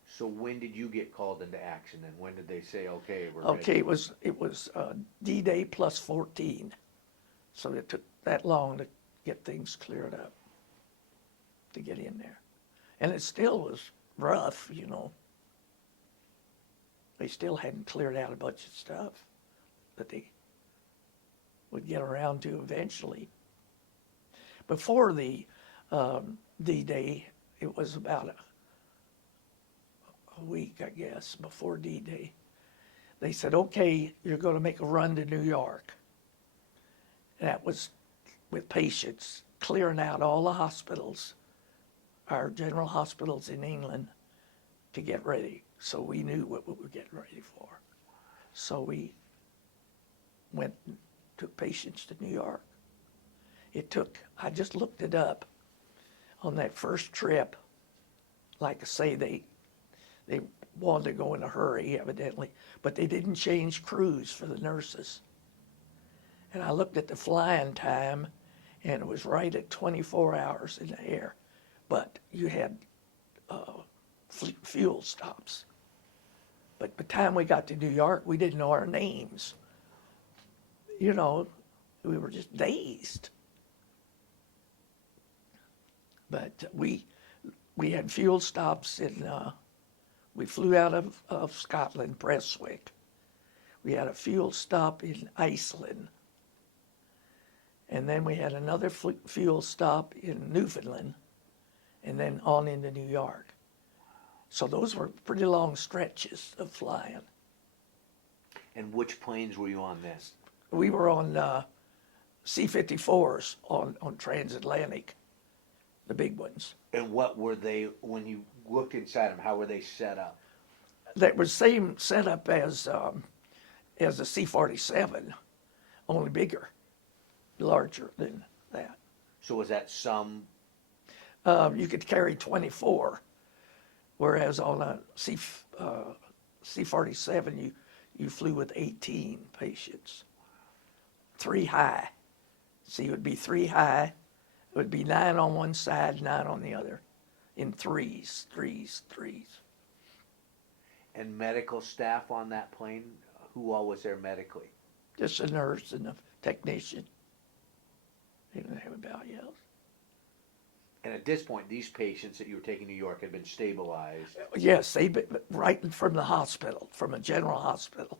So when did you get called into action, and when did they say, okay, we're Okay, ready? it was D-Day plus 14. So it took that long to get things cleared up, to get in there. And it still was rough, They still hadn't cleared out a bunch of stuff that they would get around to eventually. Before the D-Day, it was about a week, I guess, before D-Day. They said, okay, you're going to make a run to New York. And that was with patients, clearing out all the hospitals, our general hospitals in England, to get ready. So we knew what we were getting ready for. So we went and took patients to New York. I just looked it up on that first trip. Like I say, they wanted to go in a hurry, evidently, but they didn't change crews for the nurses. And I looked at the flying time, and it was right at 24 hours in the air but you had fuel stops. But by the time we got to New York, we didn't know our names. You know, we were just dazed. But we had fuel stops in, we flew out of Scotland, Prestwick. We had a fuel stop in Iceland. And then we had another fuel stop in Newfoundland, and then on into New York. So those were pretty long stretches of flying. And which planes were you on then? We were on C-54s on transatlantic, the big ones. And what were they, when you looked inside them, how were they set up? They were same setup as a C-47, only bigger, larger than that. So was that some, You could carry 24, whereas on a C-47 you flew with 18 patients, 3 high. So it would be 3 high, it would be 9 on one side, 9 on the other, in threes. and medical staff on that plane? Who all was there medically? Just a nurse and a technician. They didn't have anybody else. And at this point, these patients that you were taking to New York had been stabilized. Yes, they'd been right from the hospital, from a general hospital.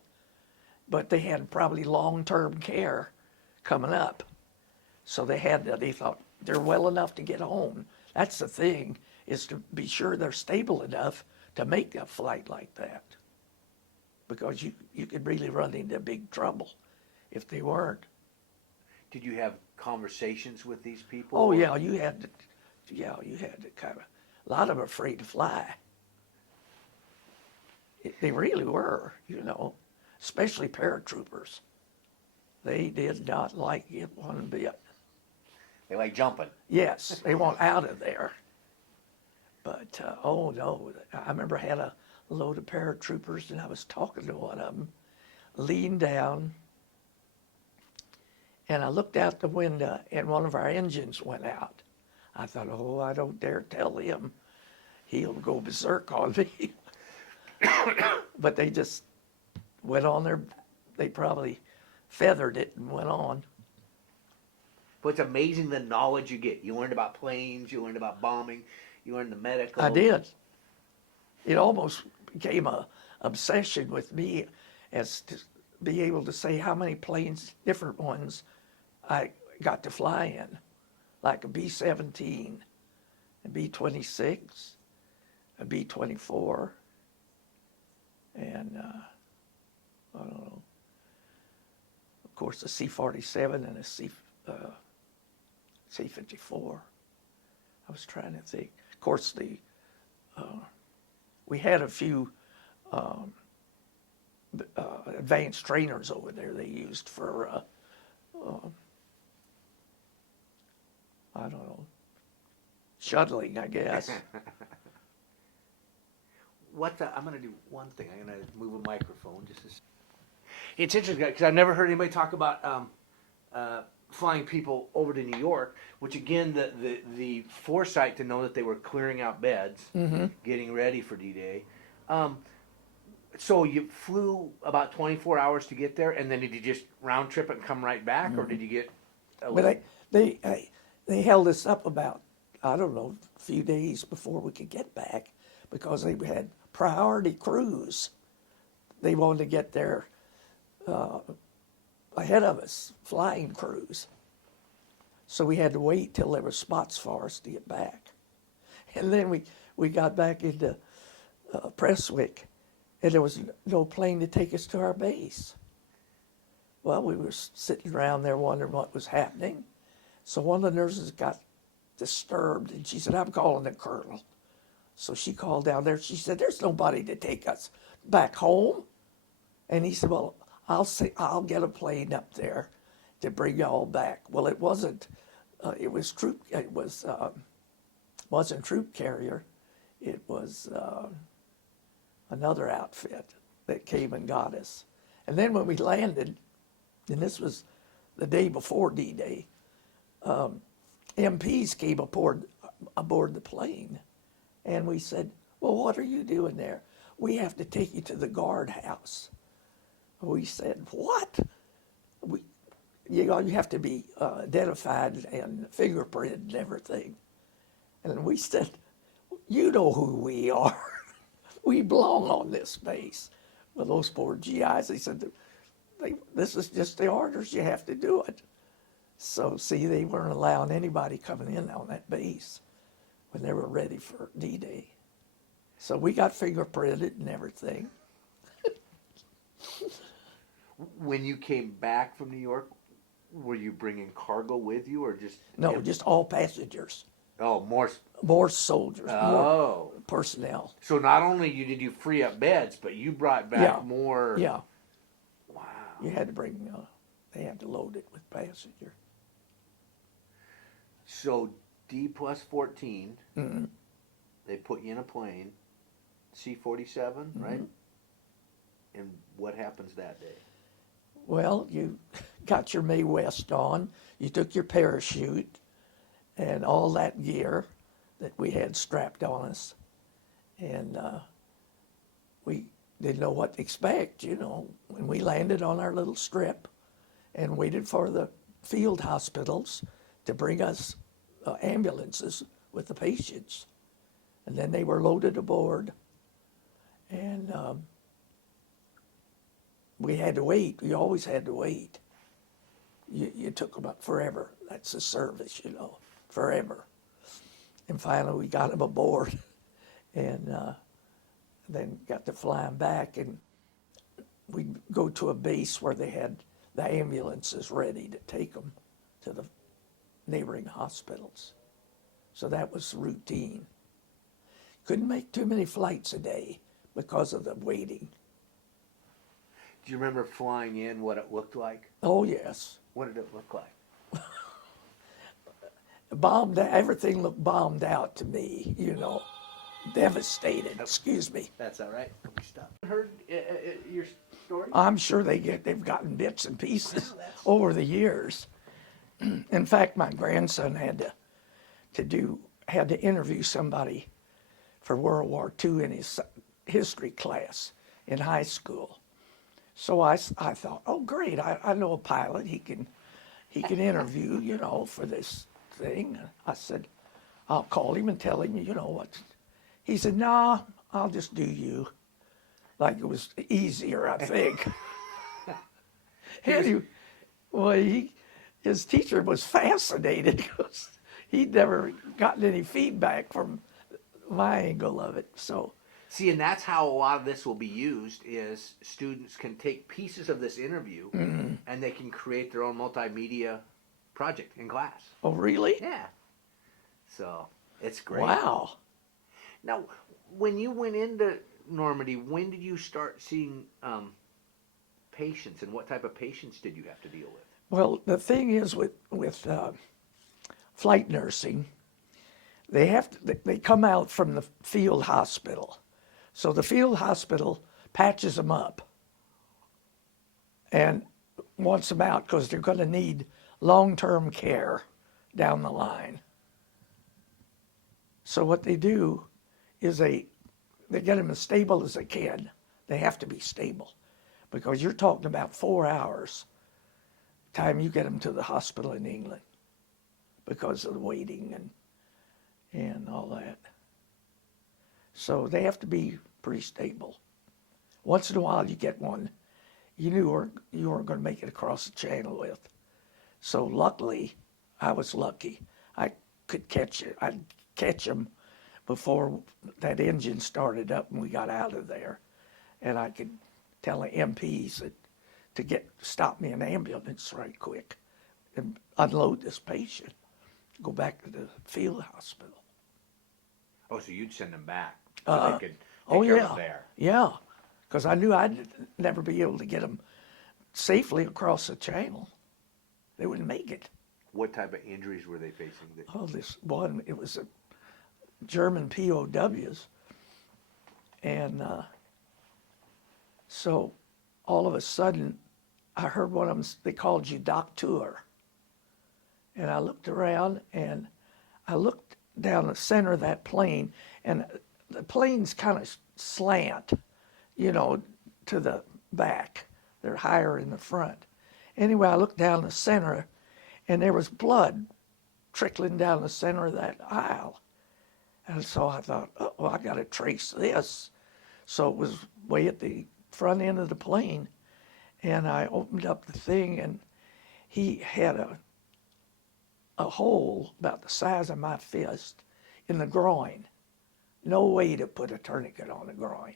But they had probably long-term care coming up. So they thought they're well enough to get home. That's the thing, is to be sure they're stable enough to make a flight like that. Because you could really run into big trouble if they weren't. Did you have conversations with these people? Oh yeah, you had to kind of, a lot of them were afraid to fly. They really were, especially paratroopers. They did not like it one bit. They like jumping. Yes, they want out of there. But, oh no, I remember I had a load of paratroopers and I was talking to one of them, leaned down, and I looked out the window and one of our engines went out. I thought, oh, I don't dare tell him. He'll go berserk on me. But they just went on they probably feathered it and went on. But it's amazing the knowledge you get. You learned about planes, you learned about bombing, you learned the medical. I did. It almost became a obsession with me as to be able to say how many planes, different ones, I got to fly in. Like a B-17, a B-26, a B-24, and I don't know, of course a C-47 and a C-54. I was trying to think. Of course, we had a few advanced trainers over there they used for I don't know, shuttling, I guess. I'm going to do one thing. I'm going to move a microphone. It's interesting because I've never heard anybody talk about flying people over to New York, which again, the foresight to know that they were clearing out beds, getting ready for D-Day. So you flew about 24 hours to get there, and then did you just round trip and come right back, or did you get? But they held us up about, I don't know, a few days before we could get back because they had priority crews. They wanted to get there ahead of us, flying crews. So we had to wait till there were spots for us to get back. And then we got back into Prestwick, and there was no plane to take us to our base. Well, we were sitting around there wondering what was happening. So one of the nurses got disturbed, and she said, I'm calling the colonel. So she called down there. She said, there's nobody to take us back home. And he said, well, I'll get a plane up there to bring y'all back. Well, it wasn't. Wasn't troop carrier. It was another outfit that came and got us. And then when we landed, and this was the day before D-Day, MPs came aboard aboard the plane. And we said, well, what are you doing there? We have to take you to the guardhouse. We said, what? You have to be identified and fingerprinted and everything. And we said, you know who we are. We belong on this base. Well, those poor GIs, they said, this is just the orders, you have to do it. So, see, they weren't allowing anybody coming in on that base when they were ready for D-Day. So we got fingerprinted and everything. When you came back from New York, were you bringing cargo with you, or just... No, just all passengers. Oh, more... More soldiers, more Oh. personnel. So not only did you free up beds, but you brought back Yeah. more... Yeah, Wow. you had to bring, they had to load it with passenger. So D+14, they put you in a plane, C-47, right? And what happens that day? Well, you got your Mae West on, you took your parachute and all that gear that we had strapped on us. And we didn't know what to expect, when we landed on our little strip and waited for the field hospitals to bring us ambulances with the patients. And then they were loaded aboard. And we had to wait. We always had to wait. You took them up forever. That's the service, forever. And finally we got them aboard and then got to fly them back. And we'd go to a base where they had the ambulances ready to take them to the neighboring hospitals. So that was routine. Couldn't make too many flights a day because of the waiting. Do you remember flying in, what it looked like? Oh, yes. What did it look like? Everything looked bombed out to me, devastated, excuse me. That's all right. We stopped. Heard your story? I'm sure they've gotten bits and pieces over the years. In fact, my grandson had to interview somebody for World War II in his history class in high school. So I thought, oh great, I know a pilot. He can interview, for this thing. I said, I'll call him and tell him, what. He said, nah, I'll just do you. Like it was easier, I think. His teacher was fascinated because he'd never gotten any feedback from my angle of it. So, see, and that's how a lot of this will be used is students can take pieces of this interview and they can create their own multimedia project in class. Oh, really? Yeah. So, it's great. Wow. Now, when you went into Normandy, when did you start seeing patients, and what type of patients did you have to deal with? Well, the thing is with flight nursing, they come out from the field hospital. So the field hospital patches them up and wants them out because they're going to need long-term care down the line. So what they do is they get them as stable as they can. They have to be stable because you're talking about 4 hours time you get them to the hospital in England because of the waiting and all that. So they have to be pretty stable. Once in a while you get one you knew you weren't going to make it across the channel with. So luckily, I was lucky. I could catch it. I'd catch them before that engine started up and we got out of there. And I could tell the MPs to stop me an ambulance right quick and unload this patient, go back to the field hospital. Oh, so you'd send them back so they could take care of them there. Yeah, because I knew I'd never be able to get them safely across the channel. They wouldn't make it. What type of injuries were they facing? Oh, this one, it was a German POWs. And so all of a sudden, I heard one of them, they called you doctor. And I looked around and I looked down the center of that plane, and the planes kind of slant, you know, to the back. They're higher in the front. Anyway, I looked down the center, and there was blood trickling down the center of that aisle. And so I thought, oh, well, I got to trace this. So it was way at the front end of the plane, and I opened up the thing, and he had a hole about the size of my fist in the groin. No way to put a tourniquet on the groin.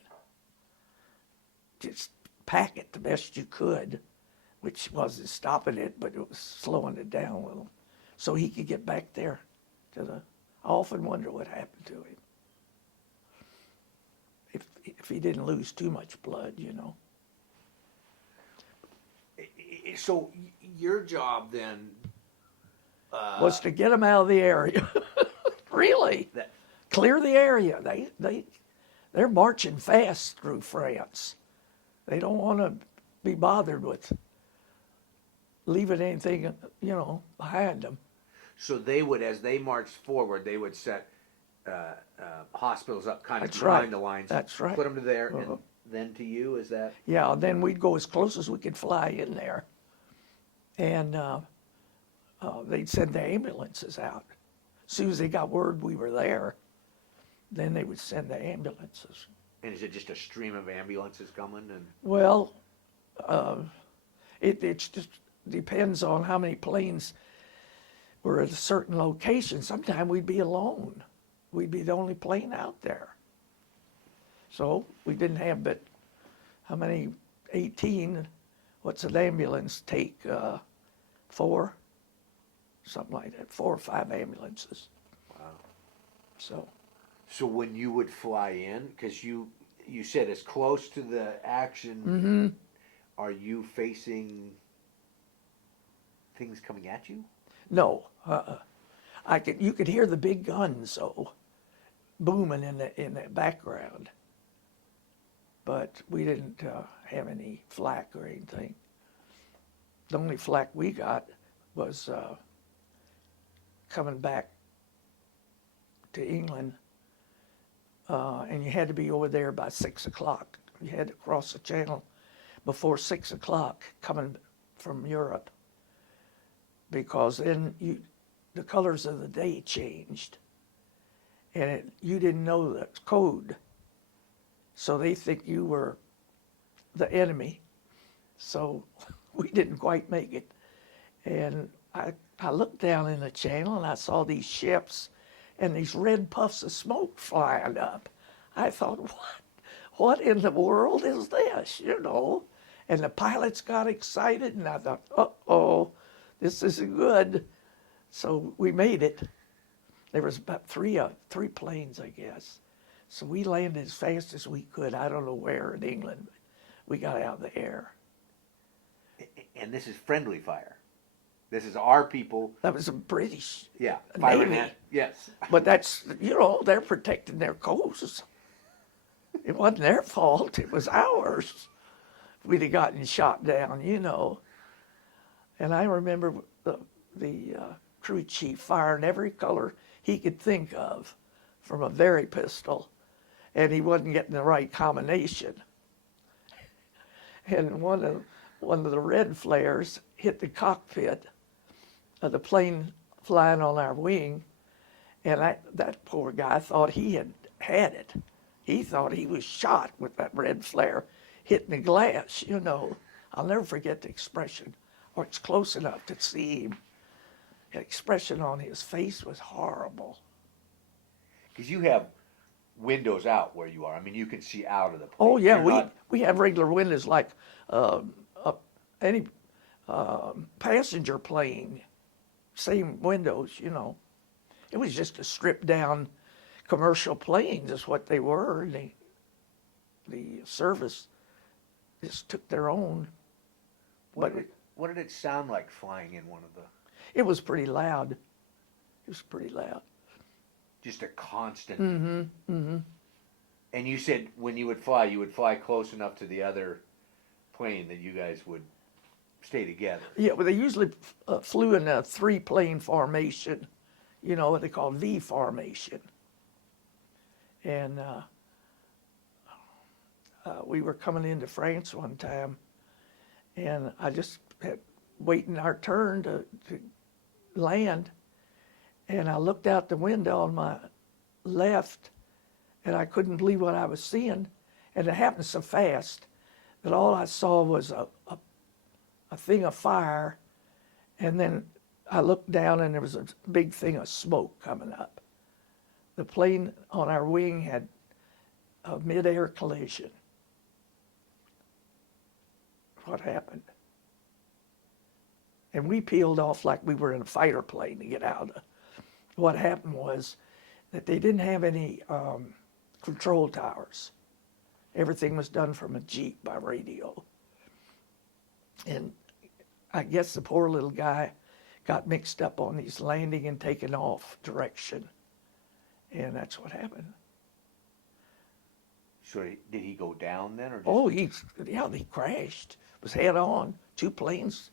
Just pack it the best you could, which wasn't stopping it, but it was slowing it down a little, so he could get back there to the. I often wonder what happened to him. If he didn't lose too much blood, you know. So your job then Was to get them out of the area. Really. Clear the area. They're marching fast through France. They don't want to be bothered with leaving anything, you know, behind them. So they would, as they marched forward, they would set hospitals up kind of That's behind right. the lines. That's right. Put them to there, and then to you. Is that? Yeah, then we'd go as close as we could fly in there. And they'd send the ambulances out. As soon as they got word we were there, then they would send the ambulances. And is it just a stream of ambulances coming? And Well, it just depends on how many planes were at a certain location. Sometimes we'd be alone. We'd be the only plane out there. So we didn't have but how many? 18. What's an ambulance take? 4? Something like that. 4 or 5 ambulances. wow. So when you would fly in, because you said as close to the action, mm-hmm. are you facing things coming at you? No, you could hear the big guns though, booming in the background. But we didn't have any flak or anything. The only flak we got was coming back to England, and you had to be over there by 6 o'clock. You had to cross the channel before 6 o'clock coming from Europe, because then the colors of the day changed, and you didn't know the code, so they think you were the enemy. So we didn't quite make it, and I looked down in the channel and I saw these ships and these red puffs of smoke flying up. I thought, what in the world is this, you know? And the pilots got excited, and I thought, uh-oh, this isn't good. So we made it. There was about three planes, I guess. So we landed as fast as we could. I don't know where in England, but we got out of the air. And this is friendly fire. This is our people. That was a British firing Navy. at, yes. But that's, you know, they're protecting their coasts. It wasn't their fault. It was ours. We'd have gotten shot down, you know. And I remember the crew chief firing every color he could think of from a Very pistol, and he wasn't getting the right combination. And one of the red flares hit the cockpit of the plane flying on our wing, and that poor guy thought he had it. He thought he was shot with that red flare hitting the glass, you know. I'll never forget the expression, or it's close enough to see him. The expression on his face was horrible. Because you have windows out where you are. I mean, you can see out of the plane. Oh yeah, You're we have regular windows like any passenger plane, same windows, you know. It was just a stripped down commercial planes is what they were. And the service just took their own. What did it sound like flying in one of the? It was pretty loud. It was pretty loud. Just a constant. Mm-hmm. Mm-hmm. And you said when you would fly close enough to the other plane that you guys would stay together. Yeah, well, they usually flew in a 3-plane formation, you know, what they call V formation. And we were coming into France one time, and I just had waiting our turn to land, and I looked out the window on my left, and I couldn't believe what I was seeing, and it happened so fast that all I saw was a thing of fire, and then I looked down and there was a big thing of smoke coming up. The plane on our wing had a mid-air collision. What happened? And we peeled off like we were in a fighter plane to get out. What happened was that they didn't have any control towers. Everything was done from a Jeep by radio. And I guess the poor little guy got mixed up on his landing and taking off direction. And that's what happened. So did he go down then, or just... Oh, he crashed. It was head on. Two planes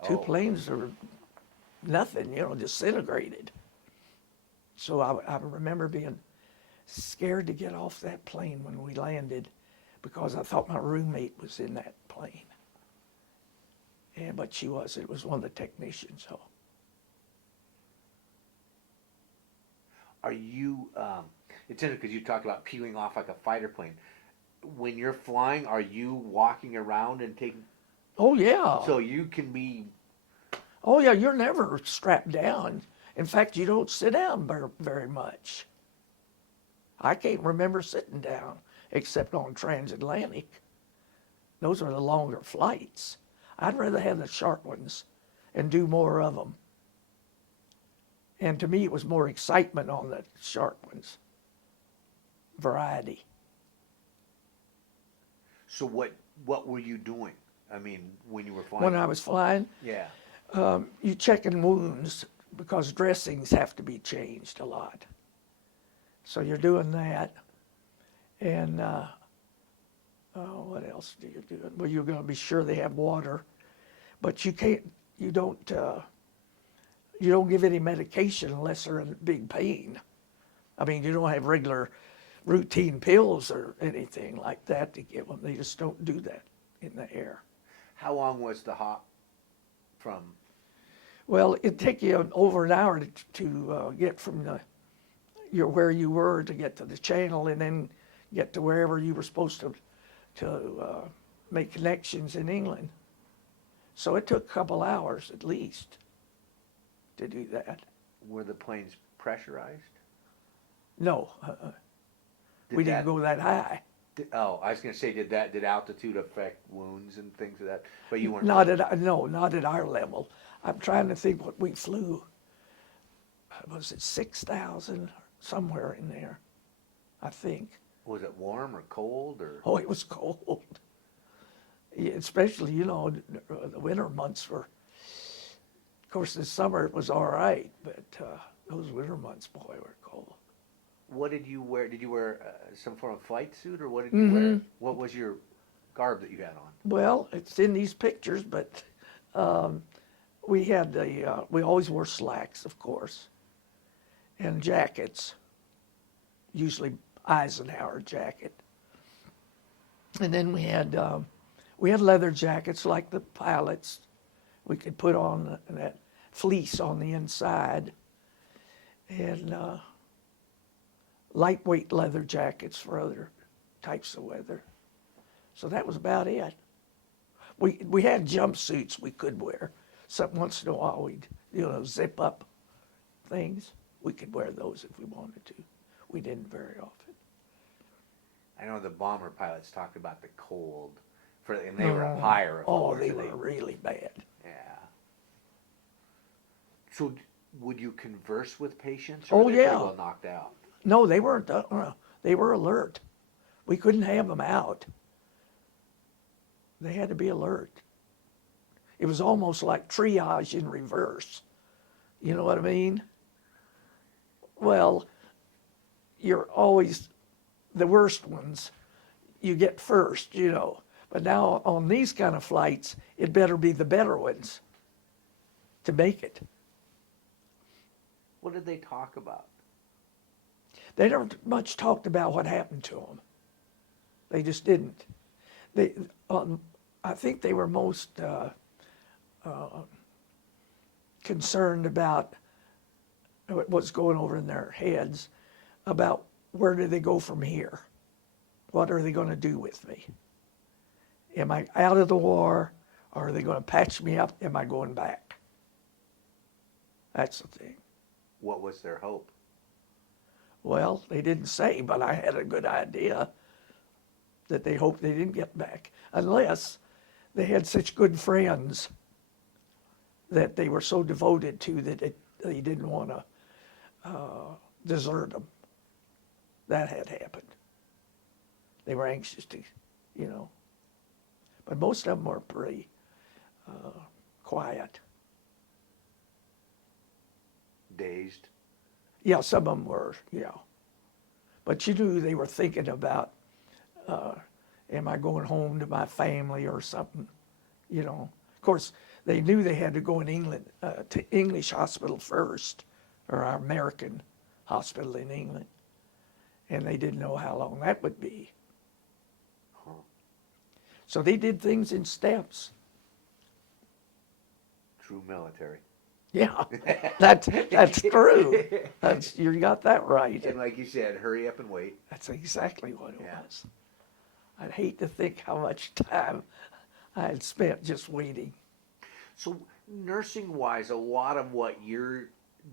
are nothing, you know, disintegrated. So I remember being scared to get off that plane when we landed because I thought my roommate was in that plane. Yeah, but she was. It was one of the technicians. So. Are you, it's interesting because you talked about peeling off like a fighter plane. When you're flying, are you walking around and taking... Oh, yeah. So you can be... Oh, yeah, you're never strapped down. In fact, you don't sit down very much. I can't remember sitting down except on transatlantic. Those are the longer flights. I'd rather have the short ones and do more of them. And to me, it was more excitement on the short ones. Variety. So what were you doing? I mean, when you were flying? When I was flying? Yeah. You checking wounds because dressings have to be changed a lot. So you're doing that. And what else do you do? Well, you're going to be sure they have water, but you don't give any medication unless they're in big pain. I mean, you don't have regular routine pills or anything like that to give them. They just don't do that in the air. How long was the hop from? Well, it'd take you over an hour to get from where you were to get to the channel and then get to wherever you were supposed to make connections in England. So it took a couple hours at least to do that. Were the planes pressurized? No, we didn't go that high. I was going to say, did altitude affect wounds and things of that? But you weren't. Not at our level. I'm trying to think what we flew. Was it 6,000 somewhere in there? I think. Was it warm or cold or? Oh, it was cold. Yeah, especially, you know, the winter months were. Of course, this summer it was all right, but those winter months, boy, were cold. What did you wear? Did you wear some form of flight suit, or what did you wear? What was your garb that you had on? Well, it's in these pictures, but we had we always wore slacks, of course, and jackets, usually Eisenhower jacket. And then we had leather jackets like the pilots. We could put on that fleece on the inside, and lightweight leather jackets for other types of weather. So that was about it. We had jumpsuits we could wear. Once in a while we'd, zip up things. We could wear those if we wanted to. We didn't very often. I know the bomber pilots talked about the cold, and they were up higher. They were really bad. Yeah. So would you converse with patients? Or were they yeah. pretty well knocked out? No, they weren't. They were alert. We couldn't have them out. They had to be alert. It was almost like triage in reverse. You know what I mean? Well, you're always the worst ones. You get first, But now on these kind of flights, it better be the better ones to make it. What did they talk about? They never much talked about what happened to them. They just didn't. They, I think they were most concerned about what's going over in their heads about where do they go from here? What are they going to do with me? Am I out of the war? Or are they going to patch me up? Am I going back? That's the thing. What was their hope? Well, they didn't say, but I had a good idea that they hoped they didn't get back, unless they had such good friends that they were so devoted to that they didn't want to desert them. That had happened. They were anxious to, you know. But most of them were pretty quiet. Dazed? Yeah, some of them were, yeah. But you knew they were thinking about, am I going home to my family or something, you know. Of course, they knew they had to go in England, to English hospital first, or our American hospital in England. And they didn't know how long that would be. Huh. So they did things in steps. True military. Yeah, that's true. You got that right. And like you said, hurry up and wait. That's exactly what it Yeah. was. I'd hate to think how much time I had spent just waiting. So nursing-wise, a lot of what your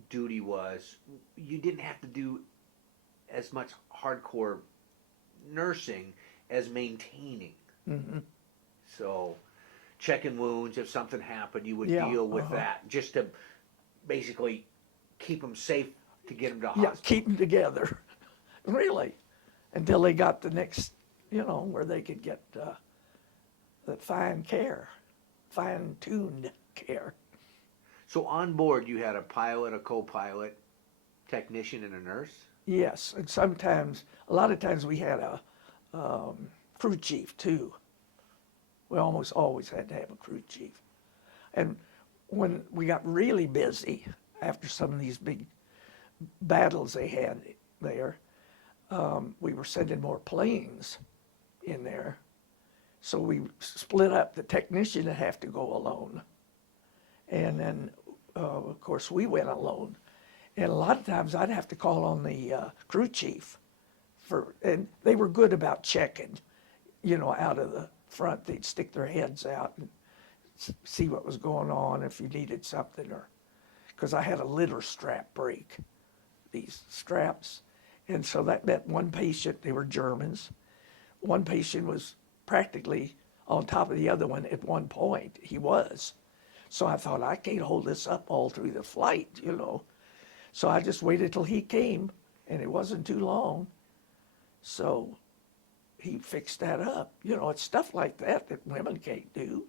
duty was, you didn't have to do as much hardcore nursing as maintaining. Mm-hmm. So checking wounds, if something happened, you would Yeah, deal with that just to basically keep them safe to get them to Yeah, hospital. keep them together, really, until they got the next, you know, where they could get the fine care, fine-tuned care. So on board, you had a pilot, a co-pilot, technician, and a nurse? Yes, and sometimes, a lot of times we had a crew chief too. We almost always had to have a crew chief. And when we got really busy after some of these big battles they had there, we were sending more planes in there. So we split up. The technician would have to go alone. And then, of course, we went alone. And a lot of times I'd have to call on the crew chief and they were good about checking, you know, out of the front. They'd stick their heads out and see what was going on, if you needed something, or because I had a litter strap break, these straps. And so that meant one patient, they were Germans, one patient was practically on top of the other one at one point. He was. So I thought, I can't hold this up all through the flight, you know. So I just waited till he came, and it wasn't too long. So he fixed that up. You know, it's stuff like that that women can't do.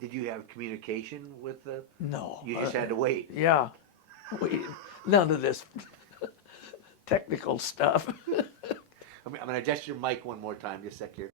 Did you have communication with the... No. You just had to wait. Yeah. None of this technical stuff. I'm going to adjust your mic one more time, just a sec here.